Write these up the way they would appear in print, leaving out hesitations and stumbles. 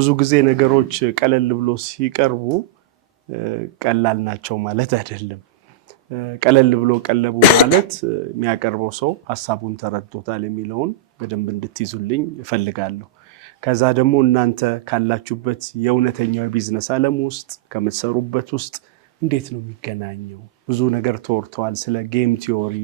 ብዙ ጊዜ ነገሮች ቀለል ብሎ ሲቀርቡ ቀላል ናቸው ማለት አይደለም። ቀለል ብሎ ቀለቡ ማለት የሚያቀርበው ሰው ሐሳቡን ተረድቶታል የሚለውን በደንብ እንድትይዙልኝ እፈልጋለሁ። ከዛ ደግሞ እናንተ ካላችሁበት የእውነተኛው ቢዝነስ ዓለም ውስጥ ከምትሰሩበት ውስጥ እንዴት ነው የሚገናኘው? ብዙ ነገር ተወርቷል ስለ ጌም ቲዮሪ፣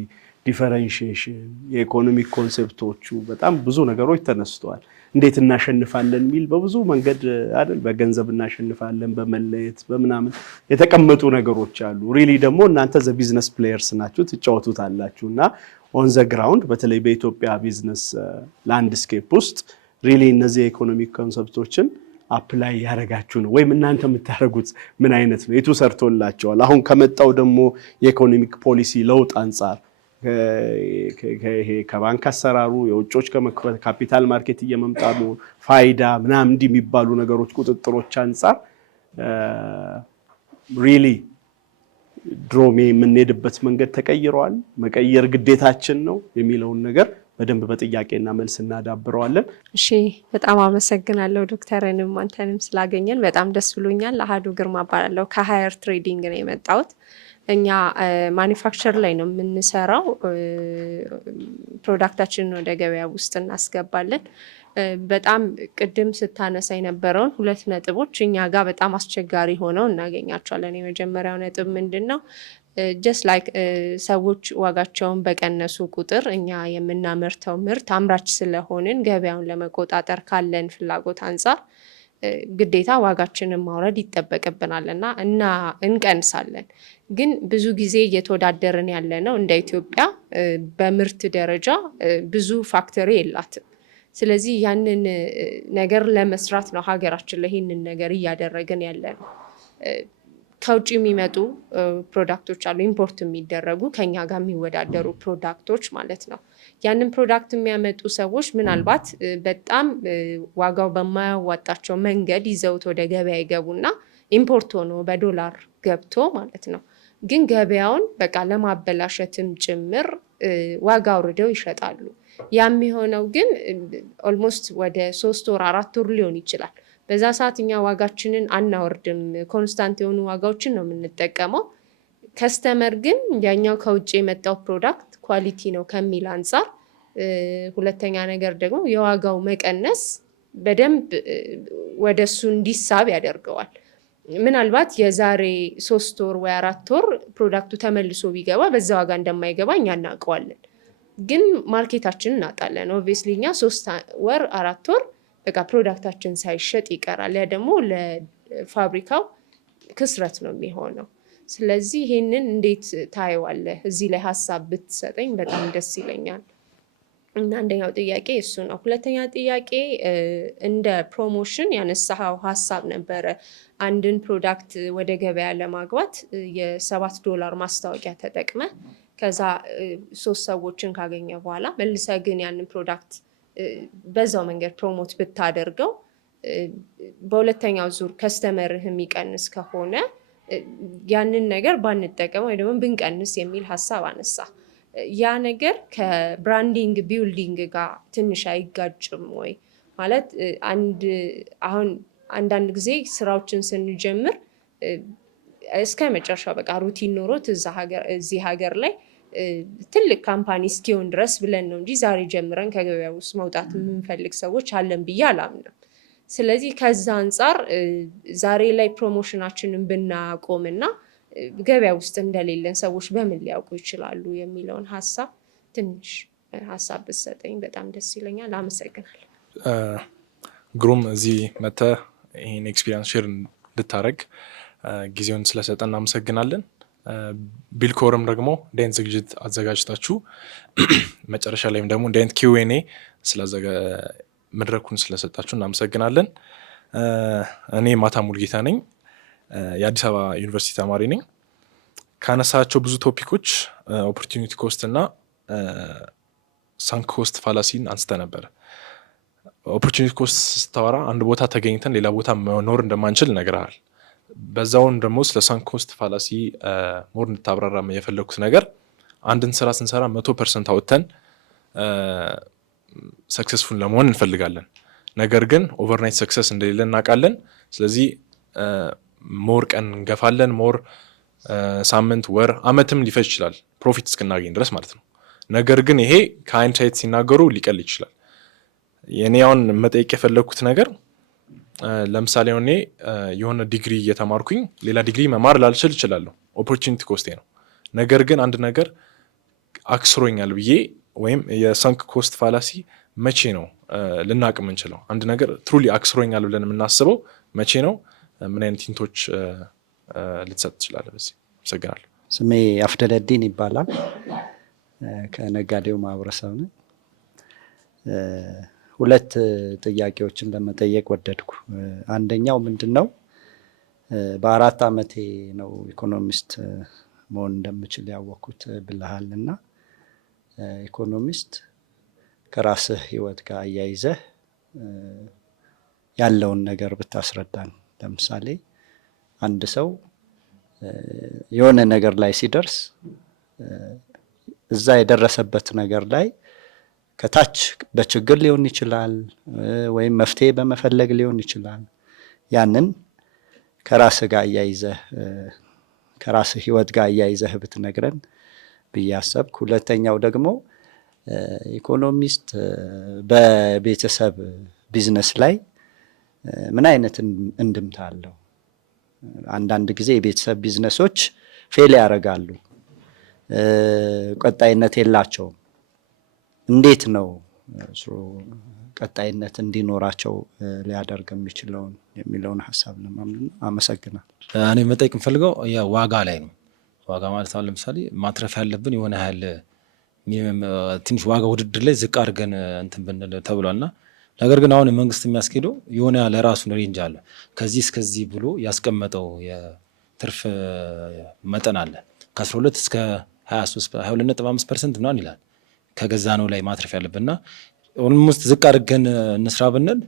ዲፈረንሺዬሽን፣ የኢኮኖሚክ ኮንሴፕቶቹ በጣም ብዙ ነገሮች ተነስተዋል። እንዴት እናሸንፋለን የሚል በብዙ መንገድ አይደል፣ በገንዘብ እናሸንፋለን፣ በመለየት በመናምን የተቀመጡ ነገሮች አሉ። ሪሊ ደግሞ እናንተ ዘ ቢዝነስ ፕሌየርስ ናችሁ፣ ትጫወቱታላችሁና ኦን ዘ ግራውንድ በተለይ በኢትዮጵያ ቢዝነስ ላንድስኬፕ ውስጥ ሪሊ እነዚህ የኢኮኖሚክ ኮንሰፕቶችን አፕላይ ያደረጋችሁ ነው ወይም እናንተ የምታደርጉት ምን አይነት ነው? የቱ ሰርቶላቸዋል? አሁን ከመጣው ደግሞ የኢኮኖሚክ ፖሊሲ ለውጥ አንጻር ይሄ ከባንክ አሰራሩ የውጮች ከመክፈት ካፒታል ማርኬት እየመምጣቱ ፋይዳ ምናምን እንዲህ የሚባሉ ነገሮች ቁጥጥሮች አንጻር ሪሊ ድሮሜ የምንሄድበት መንገድ ተቀይሯል፣ መቀየር ግዴታችን ነው የሚለውን ነገር በደንብ በጥያቄና መልስ እናዳብረዋለን። እሺ፣ በጣም አመሰግናለሁ ዶክተርንም አንተንም ስላገኘን በጣም ደስ ብሎኛል። አሃዱ ግርማ እባላለሁ። ከሃየር ትሬዲንግ ነው የመጣሁት። እኛ ማኒፋክቸር ላይ ነው የምንሰራው። ፕሮዳክታችንን ወደ ገበያ ውስጥ እናስገባለን። በጣም ቅድም ስታነሳ የነበረውን 2 ነጥቦች እኛ ጋር በጣም አስቸጋሪ ሆነው እናገኛቸዋለን። የመጀመሪያው ነጥብ ምንድን ነው? ጀስት ላይክ ሰዎች ዋጋቸውን በቀነሱ ቁጥር እኛ የምናመርተው ምርት አምራች ስለሆንን ገበያውን ለመቆጣጠር ካለን ፍላጎት አንጻር ግዴታ ዋጋችንን ማውረድ ይጠበቅብናል እና እንቀንሳለን። ግን ብዙ ጊዜ እየተወዳደርን ያለ ነው እንደ ኢትዮጵያ በምርት ደረጃ ብዙ ፋክተሪ የላትም። ስለዚህ ያንን ነገር ለመስራት ነው ሀገራችን ላይ ይህንን ነገር እያደረግን ያለ ነው። ከውጭ የሚመጡ ፕሮዳክቶች አሉ፣ ኢምፖርት የሚደረጉ ከኛ ጋር የሚወዳደሩ ፕሮዳክቶች ማለት ነው። ያንን ፕሮዳክት የሚያመጡ ሰዎች ምናልባት በጣም ዋጋው በማያዋጣቸው መንገድ ይዘውት ወደ ገበያ ይገቡና ኢምፖርት ሆኖ በዶላር ገብቶ ማለት ነው። ግን ገበያውን በቃ ለማበላሸትም ጭምር ዋጋ አውርደው ይሸጣሉ። ያ የሚሆነው ግን ኦልሞስት ወደ 3 ወር 4 ወር ሊሆን ይችላል። በዛ ሰዓት እኛ ዋጋችንን አናወርድም፣ ኮንስታንት የሆኑ ዋጋዎችን ነው የምንጠቀመው። ከስተመር ግን ያኛው ከውጭ የመጣው ፕሮዳክት ኳሊቲ ነው ከሚል አንጻር፣ ሁለተኛ ነገር ደግሞ የዋጋው መቀነስ በደንብ ወደሱ እንዲሳብ ያደርገዋል። ምናልባት የዛሬ 3 ወር ወይ 4 ወር ፕሮዳክቱ ተመልሶ ቢገባ በዛ ዋጋ እንደማይገባ እኛ እናውቀዋለን። ግን ማርኬታችንን እናጣለን። ኦብቪየስሊ እኛ 3 ወር 4 ወር በቃ ፕሮዳክታችን ሳይሸጥ ይቀራል። ያ ደግሞ ለፋብሪካው ክስረት ነው የሚሆነው። ስለዚህ ይሄንን እንዴት ታየዋለህ? እዚህ ላይ ሀሳብ ብትሰጠኝ በጣም ደስ ይለኛል። እና አንደኛው ጥያቄ እሱ ነው። ሁለተኛ ጥያቄ እንደ ፕሮሞሽን ያነሳኸው ሀሳብ ነበረ። አንድን ፕሮዳክት ወደ ገበያ ለማግባት $7 ማስታወቂያ ተጠቅመ ከዛ 3 ሰዎችን ካገኘ በኋላ መልሰ ግን ያንን ፕሮዳክት በዛው መንገድ ፕሮሞት ብታደርገው በሁለተኛው ዙር ከስተመርህ የሚቀንስ ከሆነ ያንን ነገር ባንጠቀመው ወይ ደግሞ ብንቀንስ የሚል ሀሳብ አነሳ። ያ ነገር ከብራንዲንግ ቢልዲንግ ጋር ትንሽ አይጋጭም ወይ? ማለት አሁን አንዳንድ ጊዜ ስራዎችን ስንጀምር እስከ መጨረሻው በቃ ሩቲን ኖሮት እዚህ ሀገር ላይ ትልቅ ካምፓኒ እስኪሆን ድረስ ብለን ነው እንጂ ዛሬ ጀምረን ከገበያ ውስጥ መውጣት የምንፈልግ ሰዎች አለን ብዬ አላምንም። ስለዚህ ከዛ አንጻር ዛሬ ላይ ፕሮሞሽናችንን ብናቆምና ገበያ ውስጥ እንደሌለን ሰዎች በምን ሊያውቁ ይችላሉ የሚለውን ሀሳብ ትንሽ ሀሳብ ብትሰጠኝ በጣም ደስ ይለኛል። አመሰግናለሁ። ግሩም፣ እዚህ መተህ ይህን ኤክስፒሪየንስ ሼር እንድታደርግ ጊዜውን ስለሰጠን እናመሰግናለን። ቢልኮርም ደግሞ እንደ አይነት ዝግጅት አዘጋጅታችሁ መጨረሻ ላይም ደግሞ እንደ አይነት Q&A መድረኩን ስለሰጣችሁ እናመሰግናለን። እኔ ማታ ሙልጌታ ነኝ፣ የአዲስ አበባ ዩኒቨርሲቲ ተማሪ ነኝ። ካነሳቸው ብዙ ቶፒኮች ኦፖርቹኒቲ ኮስት እና ሳንክ ኮስት ፋላሲን አንስተ ነበር። ኦፖርቹኒቲ ኮስት ስታወራ አንድ ቦታ ተገኝተን ሌላ ቦታ መኖር እንደማንችል ነግረሃል። በዛውን ደግሞ ስለ ሳንክ ኮስት ፋላሲ ሞር እንድታብራራ የፈለኩት ነገር አንድን ስራ ስንሰራ 100% አውጥተን ሰክሰስፉል ለመሆን እንፈልጋለን። ነገር ግን ኦቨርናይት ሰክሰስ እንደሌለ እናውቃለን። ስለዚህ ሞር ቀን እንገፋለን፣ ሞር ሳምንት፣ ወር፣ አመትም ሊፈጅ ይችላል ፕሮፊት እስክናገኝ ድረስ ማለት ነው። ነገር ግን ይሄ ከሃይንድሳይት ሲናገሩ ሊቀል ይችላል። የኔ አሁን መጠየቅ የፈለግኩት ነገር ለምሳሌ እኔ የሆነ ዲግሪ እየተማርኩኝ ሌላ ዲግሪ መማር ላልችል እችላለሁ፣ ኦፖርቹኒቲ ኮስቴ ነው። ነገር ግን አንድ ነገር አክስሮኛል ብዬ ወይም የሰንክ ኮስት ፋላሲ መቼ ነው ልናቅ የምንችለው? አንድ ነገር ትሩሊ አክስሮኛል ብለን የምናስበው መቼ ነው? ምን አይነት ሂንቶች ልትሰጥ ትችላለህ? በዚህ አመሰግናለሁ። ስሜ አፍደለዲን ይባላል። ከነጋዴው ማህበረሰብ ነው። ሁለት ጥያቄዎችን ለመጠየቅ ወደድኩ። አንደኛው ምንድን ነው፣ በ4 ዓመቴ ነው ኢኮኖሚስት መሆን እንደምችል ያወቅኩት ብለሃል እና ኢኮኖሚስት ከራስህ ህይወት ጋር አያይዘህ ያለውን ነገር ብታስረዳን። ለምሳሌ አንድ ሰው የሆነ ነገር ላይ ሲደርስ እዛ የደረሰበት ነገር ላይ ከታች በችግር ሊሆን ይችላል ወይም መፍትሄ በመፈለግ ሊሆን ይችላል። ያንን ከራስህ ጋር አያይዘህ ከራስህ ህይወት ጋር አያይዘህ ብትነግረን ብዬ አሰብኩ። ሁለተኛው ደግሞ ኢኮኖሚስት በቤተሰብ ቢዝነስ ላይ ምን አይነት እንድምታ አለው? አንዳንድ ጊዜ የቤተሰብ ቢዝነሶች ፌል ያደርጋሉ፣ ቀጣይነት የላቸውም። እንዴት ነው ቀጣይነት እንዲኖራቸው ሊያደርግ የሚለውን ሀሳብ ለማምጣት አመሰግናለሁ። እኔ መጠየቅ የምፈልገው ዋጋ ላይ ነው። ዋጋ ማለት አሁን ለምሳሌ ማትረፍ ያለብን የሆነ ያህል ትንሽ ዋጋ ውድድር ላይ ዝቅ አድርገን እንትን ብንል ተብሏልና፣ ነገር ግን አሁን መንግስት የሚያስኬደው የሆነ ያህል ራሱን ሬንጅ አለ። ከዚህ እስከዚህ ብሎ ያስቀመጠው የትርፍ መጠን አለ። ከ12 እስከ 22.5% ምናምን ይላል ከገዛ ነው ላይ ማትረፍ ያለብንና ኦልሞስት ዝቅ አድርገን እንስራ ብንል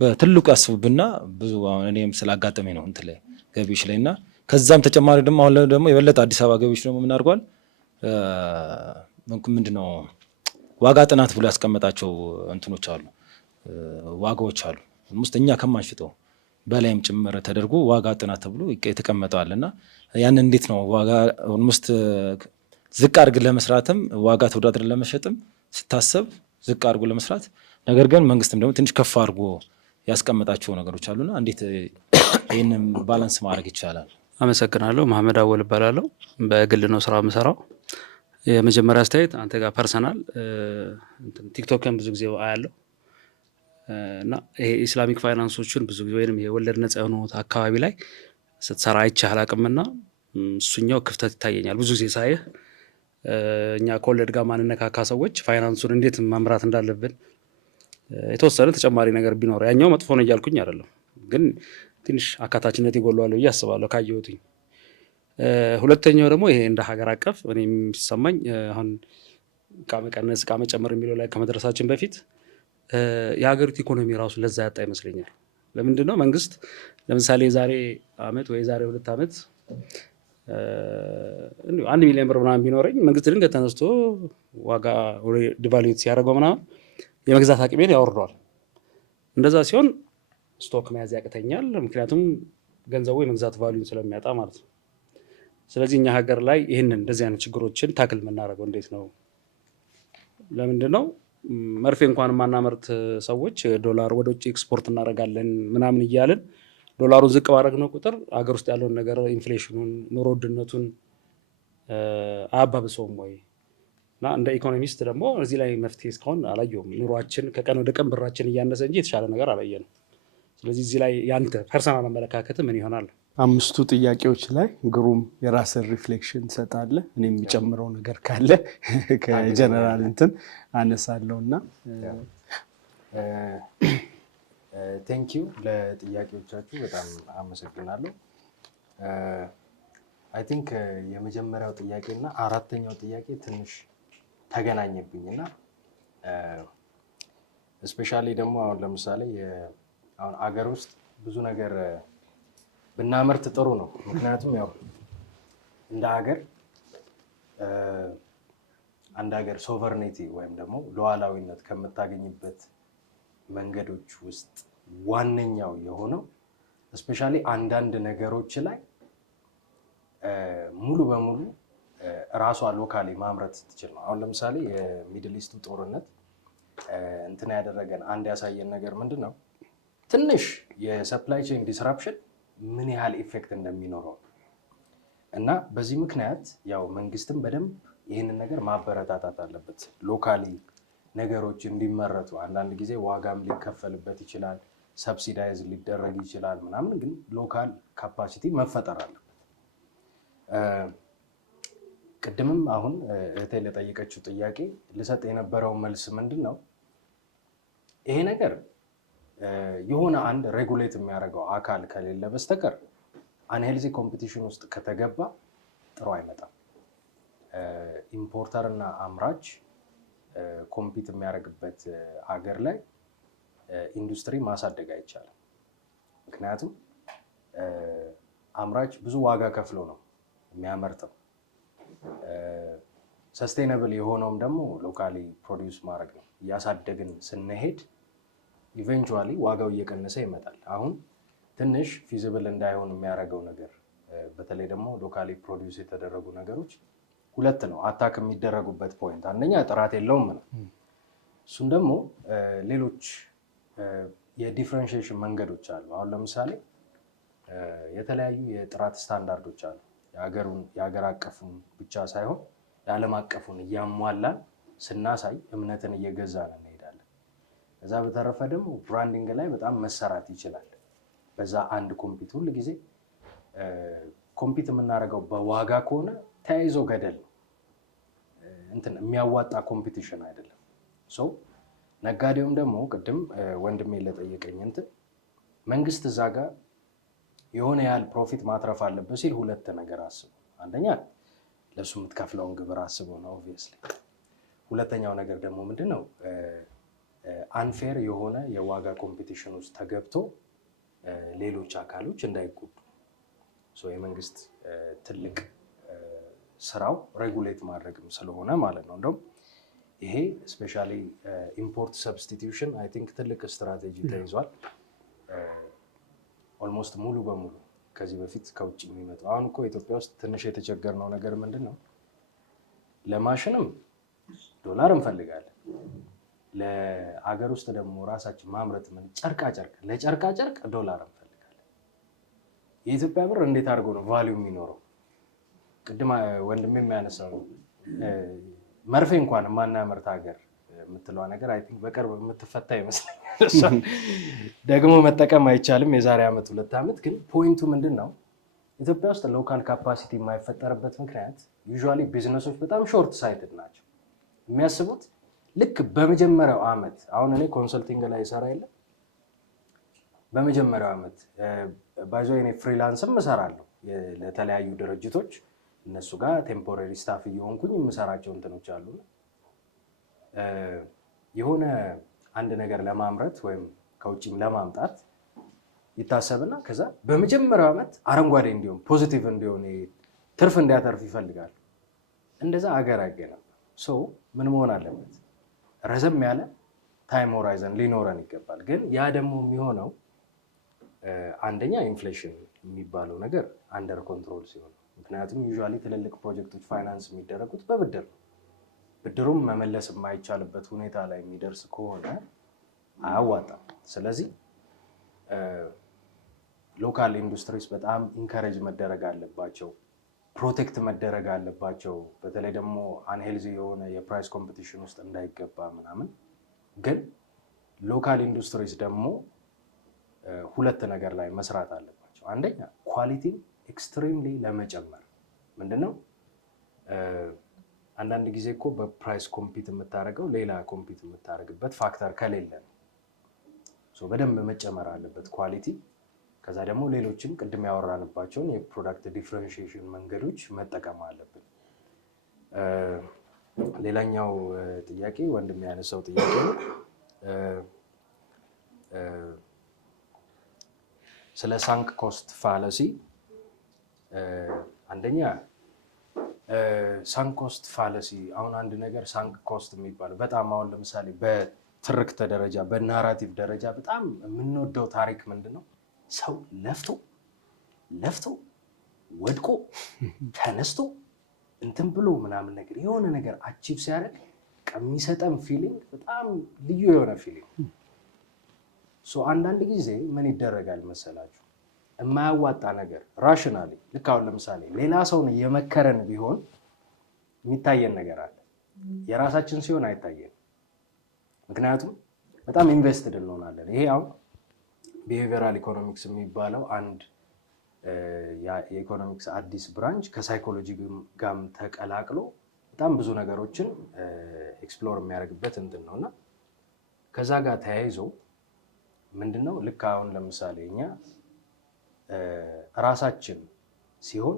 በትልቁ ያስቡብና ብዙ እኔም ስላጋጠመኝ ነው እንትን ላይ ገቢዎች ላይ እና ከዛም ተጨማሪ ደግሞ አሁን ደግሞ የበለጠ አዲስ አበባ ገቢዎች ደግሞ ምን አድርጓል? ምንድነው ዋጋ ጥናት ብሎ ያስቀመጣቸው እንትኖች አሉ፣ ዋጋዎች አሉ። ኦልሞስት እኛ ከማንሽጠው በላይም ጭምር ተደርጎ ዋጋ ጥናት ተብሎ የተቀመጠዋል እና ያን እንዴት ነው ዋጋ ኦልሞስት ዝቅ አድርገን ለመስራትም ዋጋ ተወዳድረን ለመሸጥም ስታሰብ ዝቅ አድርጎ ለመስራት፣ ነገር ግን መንግስትም ደግሞ ትንሽ ከፍ አድርጎ ያስቀመጣቸው ነገሮች አሉና እንዴት ይህንን ባላንስ ማድረግ ይቻላል? አመሰግናለሁ። መሐመድ አወል እባላለሁ። በግል ነው ስራ የምሰራው። የመጀመሪያ አስተያየት አንተ ጋር ፐርሰናል ቲክቶክን ብዙ ጊዜ አያለው እና ይሄ ኢስላሚክ ፋይናንሶችን ብዙ ጊዜ ወይም የወለድ ነጻ የሆኑት አካባቢ ላይ ስትሰራ አይቼህ አላቅምና እሱኛው ክፍተት ይታየኛል ብዙ ጊዜ ሳይህ። እኛ ከወለድ ጋር ማንነካካ ሰዎች ፋይናንሱን እንዴት መምራት እንዳለብን የተወሰነ ተጨማሪ ነገር ቢኖር፣ ያኛው መጥፎ ነው እያልኩኝ አይደለም፣ ግን ትንሽ አካታችነት ይጎለዋል ብዬ አስባለሁ ካየሁትኝ። ሁለተኛው ደግሞ ይሄ እንደ ሀገር አቀፍ እኔ የሚሰማኝ አሁን እቃ መቀነስ እቃ መጨመር የሚለው ላይ ከመድረሳችን በፊት የሀገሪቱ ኢኮኖሚ ራሱ ለዛ ያጣ ይመስለኛል። ለምንድን ነው መንግስት ለምሳሌ የዛሬ አመት ወይ የዛሬ 2 ዓመት 1 ሚሊዮን ብር ምናምን ቢኖረኝ መንግስት ድንገት ተነስቶ ዋጋ ዲቫሉዌት ሲያደርገው ምናምን የመግዛት አቅሜን ያወርደዋል። እንደዛ ሲሆን ስቶክ መያዝ ያቅተኛል፣ ምክንያቱም ገንዘቡ የመግዛት ቫሉን ስለሚያጣ ማለት ነው። ስለዚህ እኛ ሀገር ላይ ይህንን እንደዚህ አይነት ችግሮችን ታክል የምናደርገው እንዴት ነው? ለምንድን ነው መርፌ እንኳን የማናመርት ሰዎች ዶላር ወደ ውጭ ኤክስፖርት እናደርጋለን ምናምን እያልን ዶላሩን ዝቅ ባደረግነው ቁጥር ሀገር ውስጥ ያለውን ነገር ኢንፍሌሽኑን፣ ኑሮ ውድነቱን አያባብሰውም ወይ? እና እንደ ኢኮኖሚስት ደግሞ እዚህ ላይ መፍትሄ እስካሁን አላየሁም። ኑሯችን ከቀን ወደ ቀን ብራችን እያነሰ እንጂ የተሻለ ነገር አላየንም። ስለዚህ እዚህ ላይ ያንተ ፐርሰናል አመለካከት ምን ይሆናል? 5ቱ ጥያቄዎች ላይ ግሩም የራስን ሪፍሌክሽን ትሰጣለህ። እኔ የሚጨምረው ነገር ካለ ከጀነራል እንትን አነሳለሁ እና ቴንኪው ለጥያቄዎቻችሁ በጣም አመሰግናለሁ። አይ ቲንክ የመጀመሪያው ጥያቄ እና 4ኛው ጥያቄ ትንሽ ተገናኘብኝ እና እስፔሻሊ ደግሞ አሁን ለምሳሌ አሁን አገር ውስጥ ብዙ ነገር ብናመርት ጥሩ ነው። ምክንያቱም ያው እንደ ሀገር አንድ ሀገር ሶቨርኒቲ ወይም ደግሞ ሉዓላዊነት ከምታገኝበት መንገዶች ውስጥ ዋነኛው የሆነው እስፔሻሊ አንዳንድ ነገሮች ላይ ሙሉ በሙሉ ራሷ ሎካሊ ማምረት ስትችል ነው። አሁን ለምሳሌ የሚድል ኢስቱ ጦርነት እንትን ያደረገን አንድ ያሳየን ነገር ምንድን ነው? ትንሽ የሰፕላይ ቼን ዲስራፕሽን ምን ያህል ኢፌክት እንደሚኖረው እና በዚህ ምክንያት ያው መንግስትም በደንብ ይህንን ነገር ማበረታታት አለበት። ሎካሊ ነገሮች እንዲመረቱ አንዳንድ ጊዜ ዋጋም ሊከፈልበት ይችላል፣ ሰብሲዳይዝ ሊደረግ ይችላል ምናምን፣ ግን ሎካል ካፓሲቲ መፈጠር አለበት። ቅድምም አሁን እህቴ ለጠየቀችው ጥያቄ ልሰጥ የነበረው መልስ ምንድን ነው? ይሄ ነገር የሆነ አንድ ሬጉሌት የሚያደርገው አካል ከሌለ በስተቀር አንሄልዚ ኮምፒቲሽን ውስጥ ከተገባ ጥሩ አይመጣም። ኢምፖርተር እና አምራች ኮምፒት የሚያደርግበት ሀገር ላይ ኢንዱስትሪ ማሳደግ አይቻልም። ምክንያቱም አምራች ብዙ ዋጋ ከፍሎ ነው የሚያመርተው። ሰስቴነብል የሆነውም ደግሞ ሎካሊ ፕሮዲውስ ማድረግ ነው። እያሳደግን ስንሄድ ኢቨንቹዋሊ ዋጋው እየቀነሰ ይመጣል። አሁን ትንሽ ፊዚብል እንዳይሆን የሚያደርገው ነገር በተለይ ደግሞ ሎካሊ ፕሮዲውስ የተደረጉ ነገሮች ሁለት ነው አታክ የሚደረጉበት ፖይንት። አንደኛ ጥራት የለውም ነው። እሱም ደግሞ ሌሎች የዲፍረንሺዬሽን መንገዶች አሉ። አሁን ለምሳሌ የተለያዩ የጥራት ስታንዳርዶች አሉ። የሀገር አቀፉን ብቻ ሳይሆን የዓለም አቀፉን እያሟላን ስናሳይ እምነትን እየገዛን እንሄዳለን። ከዛ በተረፈ ደግሞ ብራንዲንግ ላይ በጣም መሰራት ይችላል። በዛ አንድ ኮምፒት ሁል ጊዜ ኮምፒት የምናደርገው በዋጋ ከሆነ ተያይዞ ገደል ነው። እንትን የሚያዋጣ ኮምፒቲሽን አይደለም። ሰው ነጋዴውም ደግሞ ቅድም ወንድሜ ለጠየቀኝ እንትን መንግስት እዛ ጋር የሆነ ያህል ፕሮፊት ማትረፍ አለበት ሲል ሁለት ነገር አስቡ። አንደኛ ለሱ የምትከፍለውን ግብር አስቡ ነው ኦብቪየስሊ። ሁለተኛው ነገር ደግሞ ምንድን ነው አንፌር የሆነ የዋጋ ኮምፒቲሽን ውስጥ ተገብቶ ሌሎች አካሎች እንዳይጎዱ። የመንግስት ትልቅ ስራው ሬጉሌት ማድረግም ስለሆነ ማለት ነው። እንደውም ይሄ ስፔሻሊ ኢምፖርት ሰብስቲቲዩሽን አይ ቲንክ ትልቅ ስትራቴጂ ተይዟል። ኦልሞስት ሙሉ በሙሉ ከዚህ በፊት ከውጭ የሚመጡ አሁን እኮ ኢትዮጵያ ውስጥ ትንሽ የተቸገርነው ነገር ምንድን ነው? ለማሽንም ዶላር እንፈልጋለን። ለአገር ውስጥ ደግሞ ራሳችን ማምረት ለጨርቃ ጨርቅ ዶላር እንፈልጋለን። የኢትዮጵያ ብር እንዴት አድርጎ ነው ቫሊዩ የሚኖረው? ቅድም ወንድሜ የሚያነሳው መርፌ እንኳን የማናመርት ሀገር የምትለዋ ነገር አይ ቲንክ በቅርብ የምትፈታ ይመስለኛል። ደግሞ መጠቀም አይቻልም የዛሬ ዓመት 2 ዓመት። ግን ፖይንቱ ምንድን ነው? ኢትዮጵያ ውስጥ ሎካል ካፓሲቲ የማይፈጠርበት ምክንያት ዩዥዋሊ ቢዝነሶች በጣም ሾርት ሳይትድ ናቸው። የሚያስቡት ልክ በመጀመሪያው ዓመት አሁን እኔ ኮንሰልቲንግ ላይ ይሰራ የለም በመጀመሪያው ዓመት ባይዞ እኔ ፍሪላንስም እሰራለሁ ለተለያዩ ድርጅቶች እነሱ ጋር ቴምፖራሪ ስታፍ እየሆንኩኝ የምሰራቸው እንትኖች አሉ። የሆነ አንድ ነገር ለማምረት ወይም ከውጭም ለማምጣት ይታሰብና ከዛ በመጀመሪያው ዓመት አረንጓዴ እንዲሆን ፖዚቲቭ እንዲሆን ትርፍ እንዲያተርፍ ይፈልጋሉ። እንደዛ አገር አይገነባም። ሰው ምን መሆን አለበት? ረዘም ያለ ታይም ሆራይዘን ሊኖረን ይገባል። ግን ያ ደግሞ የሚሆነው አንደኛ ኢንፍሌሽን የሚባለው ነገር አንደር ኮንትሮል ሲሆን፣ ምክንያቱም ዩዥዋሊ ትልልቅ ፕሮጀክቶች ፋይናንስ የሚደረጉት በብድር ነው። ብድሩም መመለስ የማይቻልበት ሁኔታ ላይ የሚደርስ ከሆነ አያዋጣም። ስለዚህ ሎካል ኢንዱስትሪስ በጣም ኢንካሬጅ መደረግ አለባቸው፣ ፕሮቴክት መደረግ አለባቸው። በተለይ ደግሞ አንሄልዚ የሆነ የፕራይስ ኮምፒቲሽን ውስጥ እንዳይገባ ምናምን። ግን ሎካል ኢንዱስትሪስ ደግሞ ሁለት ነገር ላይ መስራት አለባቸው። አንደኛ ኳሊቲን ኤክስትሪምሊ ለመጨመር ምንድነው አንዳንድ ጊዜ እኮ በፕራይስ ኮምፒት የምታደርገው ሌላ ኮምፒት የምታደርግበት ፋክተር ከሌለ ነው። በደንብ መጨመር አለበት ኳሊቲ። ከዛ ደግሞ ሌሎችም ቅድም ያወራንባቸውን የፕሮዳክት ዲፍረንሺዬሽን መንገዶች መጠቀም አለብን። ሌላኛው ጥያቄ ወንድም ያነሳው ጥያቄ ነው ስለ ሳንክ ኮስት ፋለሲ። አንደኛ ሳንክ ኮስት ፋለሲ አሁን አንድ ነገር ሳንክ ኮስት የሚባለው በጣም አሁን ለምሳሌ በትርክት ደረጃ በናራቲቭ ደረጃ በጣም የምንወደው ታሪክ ምንድን ነው? ሰው ለፍቶ ወድቆ ተነስቶ እንትን ብሎ ምናምን ነገር የሆነ ነገር አቺቭ ሲያደርግ ከሚሰጠን ፊሊንግ በጣም ልዩ የሆነ ፊሊንግ። አንዳንድ ጊዜ ምን ይደረጋል መሰላችሁ? የማያዋጣ ነገር ራሽናሊ ልክ አሁን ለምሳሌ ሌላ ሰውን እየመከረን ቢሆን የሚታየን ነገር አለ። የራሳችን ሲሆን አይታየን። ምክንያቱም በጣም ኢንቨስትድ እንሆናለን። ይሄ አሁን ቢሄቪየራል ኢኮኖሚክስ የሚባለው አንድ የኢኮኖሚክስ አዲስ ብራንች ከሳይኮሎጂ ጋርም ተቀላቅሎ በጣም ብዙ ነገሮችን ኤክስፕሎር የሚያደርግበት እንትን ነው እና ከዛ ጋር ተያይዞ ምንድነው ልክ አሁን ለምሳሌ እኛ ራሳችን ሲሆን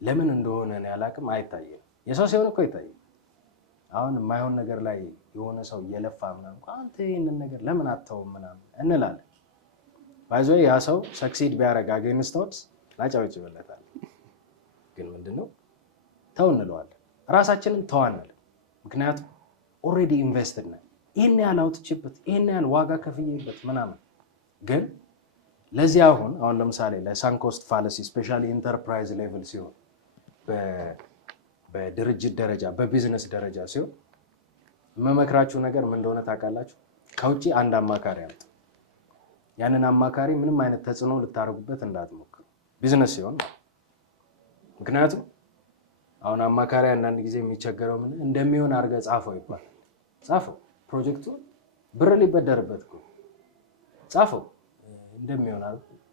ለምን እንደሆነ ያላቅም አይታየም። የሰው ሲሆን እኮ ይታየ። አሁን የማይሆን ነገር ላይ የሆነ ሰው እየለፋ ምናምን አንተ ይህንን ነገር ለምን አተውም ምናምን እንላለን። ባይዞ ያ ሰው ሰክሲድ ቢያደርግ አጌንስት ላጨበጭብለታል። ግን ምንድነው ተው እንለዋለን። ራሳችንን ተው አንልም። ምክንያቱም ኦልሬዲ ኢንቨስትድ ነን። ይህን ያህል አውጥቼበት ይህን ያህል ዋጋ ከፍዬበት ምናምን። ግን ለዚህ አሁን ለምሳሌ ለሳንኮስት ፋለሲ ስፔሻሊ ኢንተርፕራይዝ ሌቭል ሲሆን በድርጅት ደረጃ በቢዝነስ ደረጃ ሲሆን የምመክራችሁ ነገር ምን እንደሆነ ታውቃላችሁ? ከውጭ አንድ አማካሪ አምጡ። ያንን አማካሪ ምንም አይነት ተጽዕኖ ልታደርጉበት እንዳትሞክሩ፣ ቢዝነስ ሲሆን። ምክንያቱም አሁን አማካሪ አንዳንድ ጊዜ የሚቸገረው ምን እንደሚሆን አድርገህ ጻፈው ይባላል። ጻፈው፣ ፕሮጀክቱ ብር ሊበደርበት እኮ ጻፈው፣ እንደሚሆን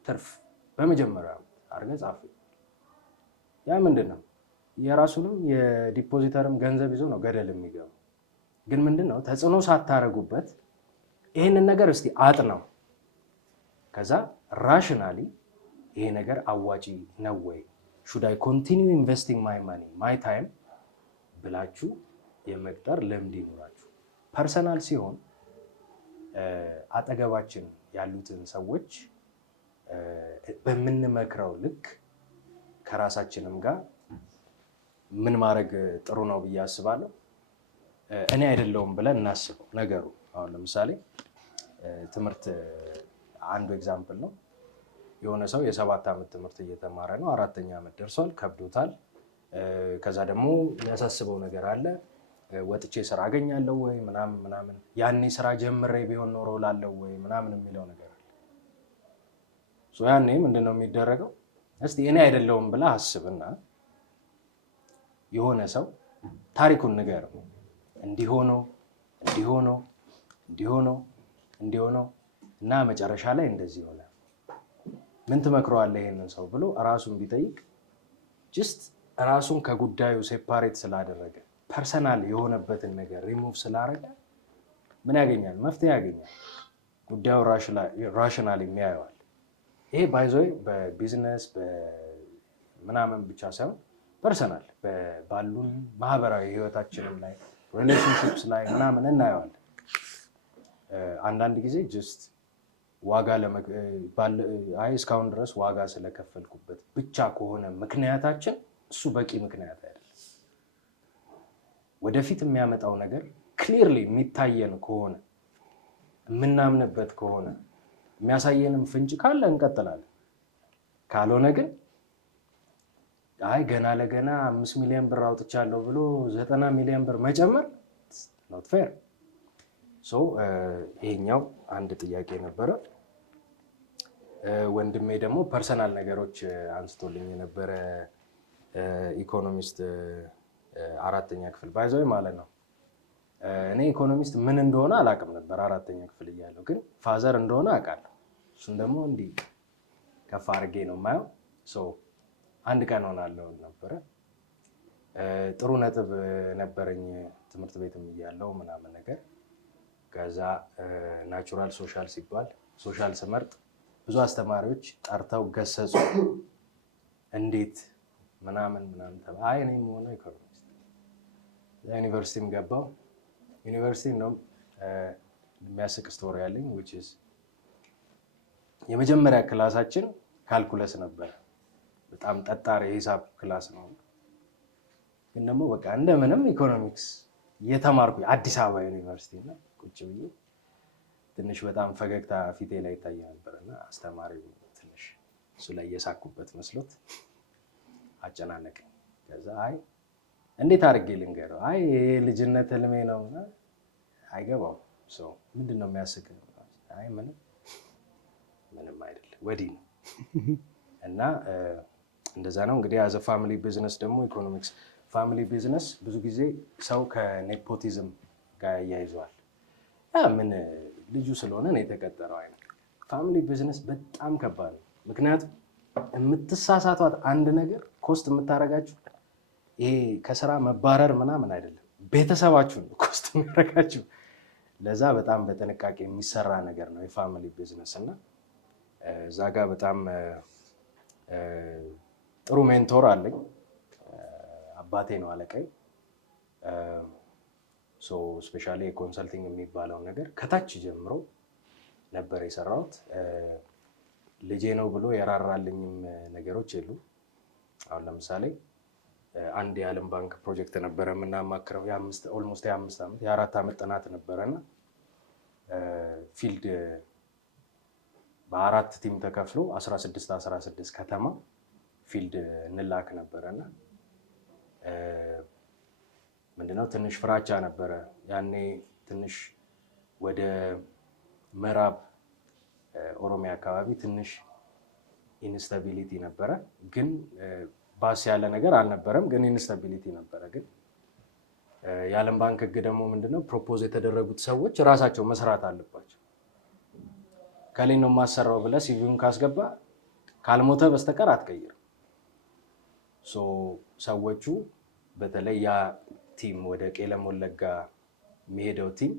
ትርፍ በመጀመሪያ አድርገህ ጻፈው። ያ ምንድን ነው? የራሱንም የዲፖዚተርም ገንዘብ ይዞ ነው ገደል የሚገባው። ግን ምንድን ነው ተጽዕኖ ሳታረጉበት ይህንን ነገር እስቲ አጥነው ከዛ ራሽናሊ ይሄ ነገር አዋጪ ነው ወይ should I continue investing my money my time ብላችሁ የመቅጠር ልምድ ይኖራችሁ። ፐርሰናል ሲሆን አጠገባችን ያሉትን ሰዎች በምንመክረው ልክ ከራሳችንም ጋር ምን ማድረግ ጥሩ ነው ብዬ አስባለሁ። እኔ አይደለሁም ብለን እናስበው ነገሩ። አሁን ለምሳሌ ትምህርት አንዱ ኤግዛምፕል ነው። የሆነ ሰው የ7 ዓመት ትምህርት እየተማረ ነው። 4ኛ ዓመት ደርሷል፣ ከብዶታል። ከዛ ደግሞ የሚያሳስበው ነገር አለ። ወጥቼ ስራ አገኛለሁ ወይ ምናምን ያኔ ስራ ጀምሬ ቢሆን ኖሮ ላለው ወይ ምናምን የሚለው ነገር አለ። ያኔ ምንድነው የሚደረገው? እስቲ እኔ አይደለሁም ብለህ አስብና የሆነ ሰው ታሪኩን ንገረው። እንዲሆነው እና መጨረሻ ላይ እንደዚህ ሆነ፣ ምን ትመክረዋለህ ይሄንን ሰው ብሎ ራሱን ቢጠይቅ ጅስት ራሱን ከጉዳዩ ሴፓሬት ስላደረገ ፐርሰናል የሆነበትን ነገር ሪሙቭ ስላደረገ ምን ያገኛል? መፍትሄ ያገኛል። ጉዳዩ ራሽናል የሚያየዋል። ይሄ ባይዞይ በቢዝነስ ምናምን ብቻ ሳይሆን ፐርሰናል ባሉን ማህበራዊ ህይወታችንም ላይ ሪሌሽንሺፕስ ላይ ምናምን እናየዋለን። አንዳንድ ጊዜ ጅስት ዋጋ እስካሁን ድረስ ዋጋ ስለከፈልኩበት ብቻ ከሆነ ምክንያታችን እሱ በቂ ምክንያት አይደለም። ወደፊት የሚያመጣው ነገር ክሊርሊ የሚታየን ከሆነ የምናምንበት ከሆነ የሚያሳየንም ፍንጭ ካለ እንቀጥላለን። ካልሆነ ግን ገና ለገና 5 ሚሊዮን ብር አውጥቻለሁ ብሎ 90 ሚሊዮን ብር መጨመር ኖት ፌር። ይሄኛው አንድ ጥያቄ ነበረ። ወንድሜ ደግሞ ፐርሰናል ነገሮች አንስቶልኝ የነበረ ኢኮኖሚስት 4ኛ ክፍል ባይዘው ማለት ነው። እኔ ኢኮኖሚስት ምን እንደሆነ አላውቅም ነበር 4ኛ ክፍል እያለሁ፣ ግን ፋዘር እንደሆነ አውቃለሁ። እሱን ደግሞ እንዲህ ከፍ አድርጌ ነው የማየው። አንድ ቀን ሆናለሁ ነበረ። ጥሩ ነጥብ ነበረኝ ትምህርት ቤትም እያለሁ ምናምን ነገር። ከዛ ናቹራል ሶሻል ሲባል ሶሻል ስመርጥ ብዙ አስተማሪዎች ጠርተው ገሰጹ። እንዴት ምናምን ተባለ። እኔ የምሆነው ኢኮኖሚስት። ዩኒቨርሲቲም ገባው። ዩኒቨርሲቲ ነው የሚያስቅ ስቶሪ ያለኝ which is የመጀመሪያ ክላሳችን ካልኩለስ ነበር። በጣም ጠጣር የሂሳብ ክላስ ነው። ግን ደግሞ በቃ እንደምንም ኢኮኖሚክስ እየተማርኩ አዲስ አበባ ዩኒቨርሲቲ እና ቁጭ ብዬ ትንሽ በጣም ፈገግታ ፊቴ ላይ ይታይ ነበር እና አስተማሪው ትንሽ እሱ ላይ እየሳኩበት መስሎት አጨናነቀኝ። ከዛ አይ እንዴት አድርጌ ልንገረው? አይ ይሄ ልጅነት ህልሜ ነው። አይገባም ሰው ምንድን ነው የሚያስቅ? አይ ምንም አይደለም ወዲህ ነው እና እንደዛ ነው እንግዲህ። አዘ ፋሚሊ ቢዝነስ ደግሞ ኢኮኖሚክስ ፋሚሊ ቢዝነስ ብዙ ጊዜ ሰው ከኔፖቲዝም ጋር ያያይዘዋል። ምን ልጁ ስለሆነ ነው የተቀጠረው አይነት። ፋሚሊ ቢዝነስ በጣም ከባድ ነው። ምክንያቱም የምትሳሳቷት አንድ ነገር ኮስት የምታደርጋችሁ ይሄ ከስራ መባረር ምናምን አይደለም፣ ቤተሰባችሁን ኮስት የሚያደርጋችሁ። ለዛ በጣም በጥንቃቄ የሚሰራ ነገር ነው የፋሚሊ ቢዝነስ እና እዛ ጋር በጣም ጥሩ ሜንቶር አለኝ። አባቴ ነው አለቃይ። ስፔሻሊ የኮንሰልቲንግ የሚባለውን ነገር ከታች ጀምሮ ነበር የሰራሁት። ልጄ ነው ብሎ የራራልኝም ነገሮች የሉ። አሁን ለምሳሌ አንድ የዓለም ባንክ ፕሮጀክት ነበረ የምናማክረው ኦልሞስት የ4 ዓመት ጥናት ነበረና ፊልድ በ4 ቲም ተከፍሎ 16 ከተማ ፊልድ እንላክ ነበረና ምንድነው ትንሽ ፍራቻ ነበረ ያኔ። ትንሽ ወደ ምዕራብ ኦሮሚያ አካባቢ ትንሽ ኢንስታቢሊቲ ነበረ፣ ግን ባስ ያለ ነገር አልነበረም፣ ግን ኢንስታቢሊቲ ነበረ። ግን የዓለም ባንክ ህግ ደግሞ ምንድነው ፕሮፖዝ የተደረጉት ሰዎች ራሳቸው መስራት አለባቸው። ከሌን ነው የማሰራው ብለህ ሲቪውን ካስገባ ካልሞተ በስተቀር አትቀይርም። ሰዎቹ በተለይ ያ ቲም ወደ ቄለም ወለጋ የሚሄደው ቲም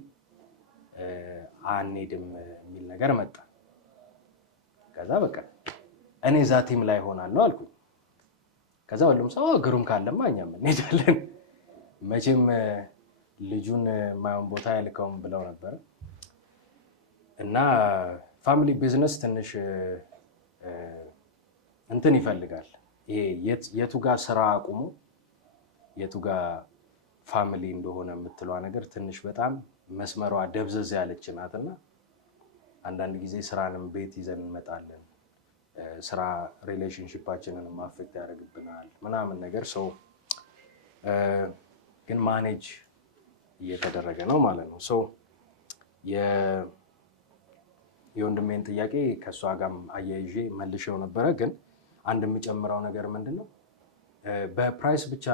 አንሄድም የሚል ነገር መጣ። ከዛ በቃ እኔ እዛ ቲም ላይ ሆናለሁ አልኩኝ። ከዛ ሁሉም ሰው ግሩም ካለማ እኛም እንሄዳለን፣ መቼም ልጁን ማየውን ቦታ ያልከውም ብለው ነበረ። እና ፋሚሊ ቢዝነስ ትንሽ እንትን ይፈልጋል። ይሄ የቱ ጋር ስራ አቁሞ የቱ ጋር ፋሚሊ እንደሆነ የምትለዋ ነገር ትንሽ በጣም መስመሯ ደብዘዝ ያለች ናትና አንዳንድ ጊዜ ስራንም ቤት ይዘን እንመጣለን። ስራ ሪሌሽንሽፓችንን አፌክት ያደርግብናል ምናምን ነገር ሰው ግን ማኔጅ እየተደረገ ነው ማለት ነው። ሰው የወንድሜን ጥያቄ ከእሷ ጋርም አያይዤ መልሼው ነበረ። ግን አንድ የምጨምረው ነገር ምንድን ነው፣ በፕራይስ ብቻ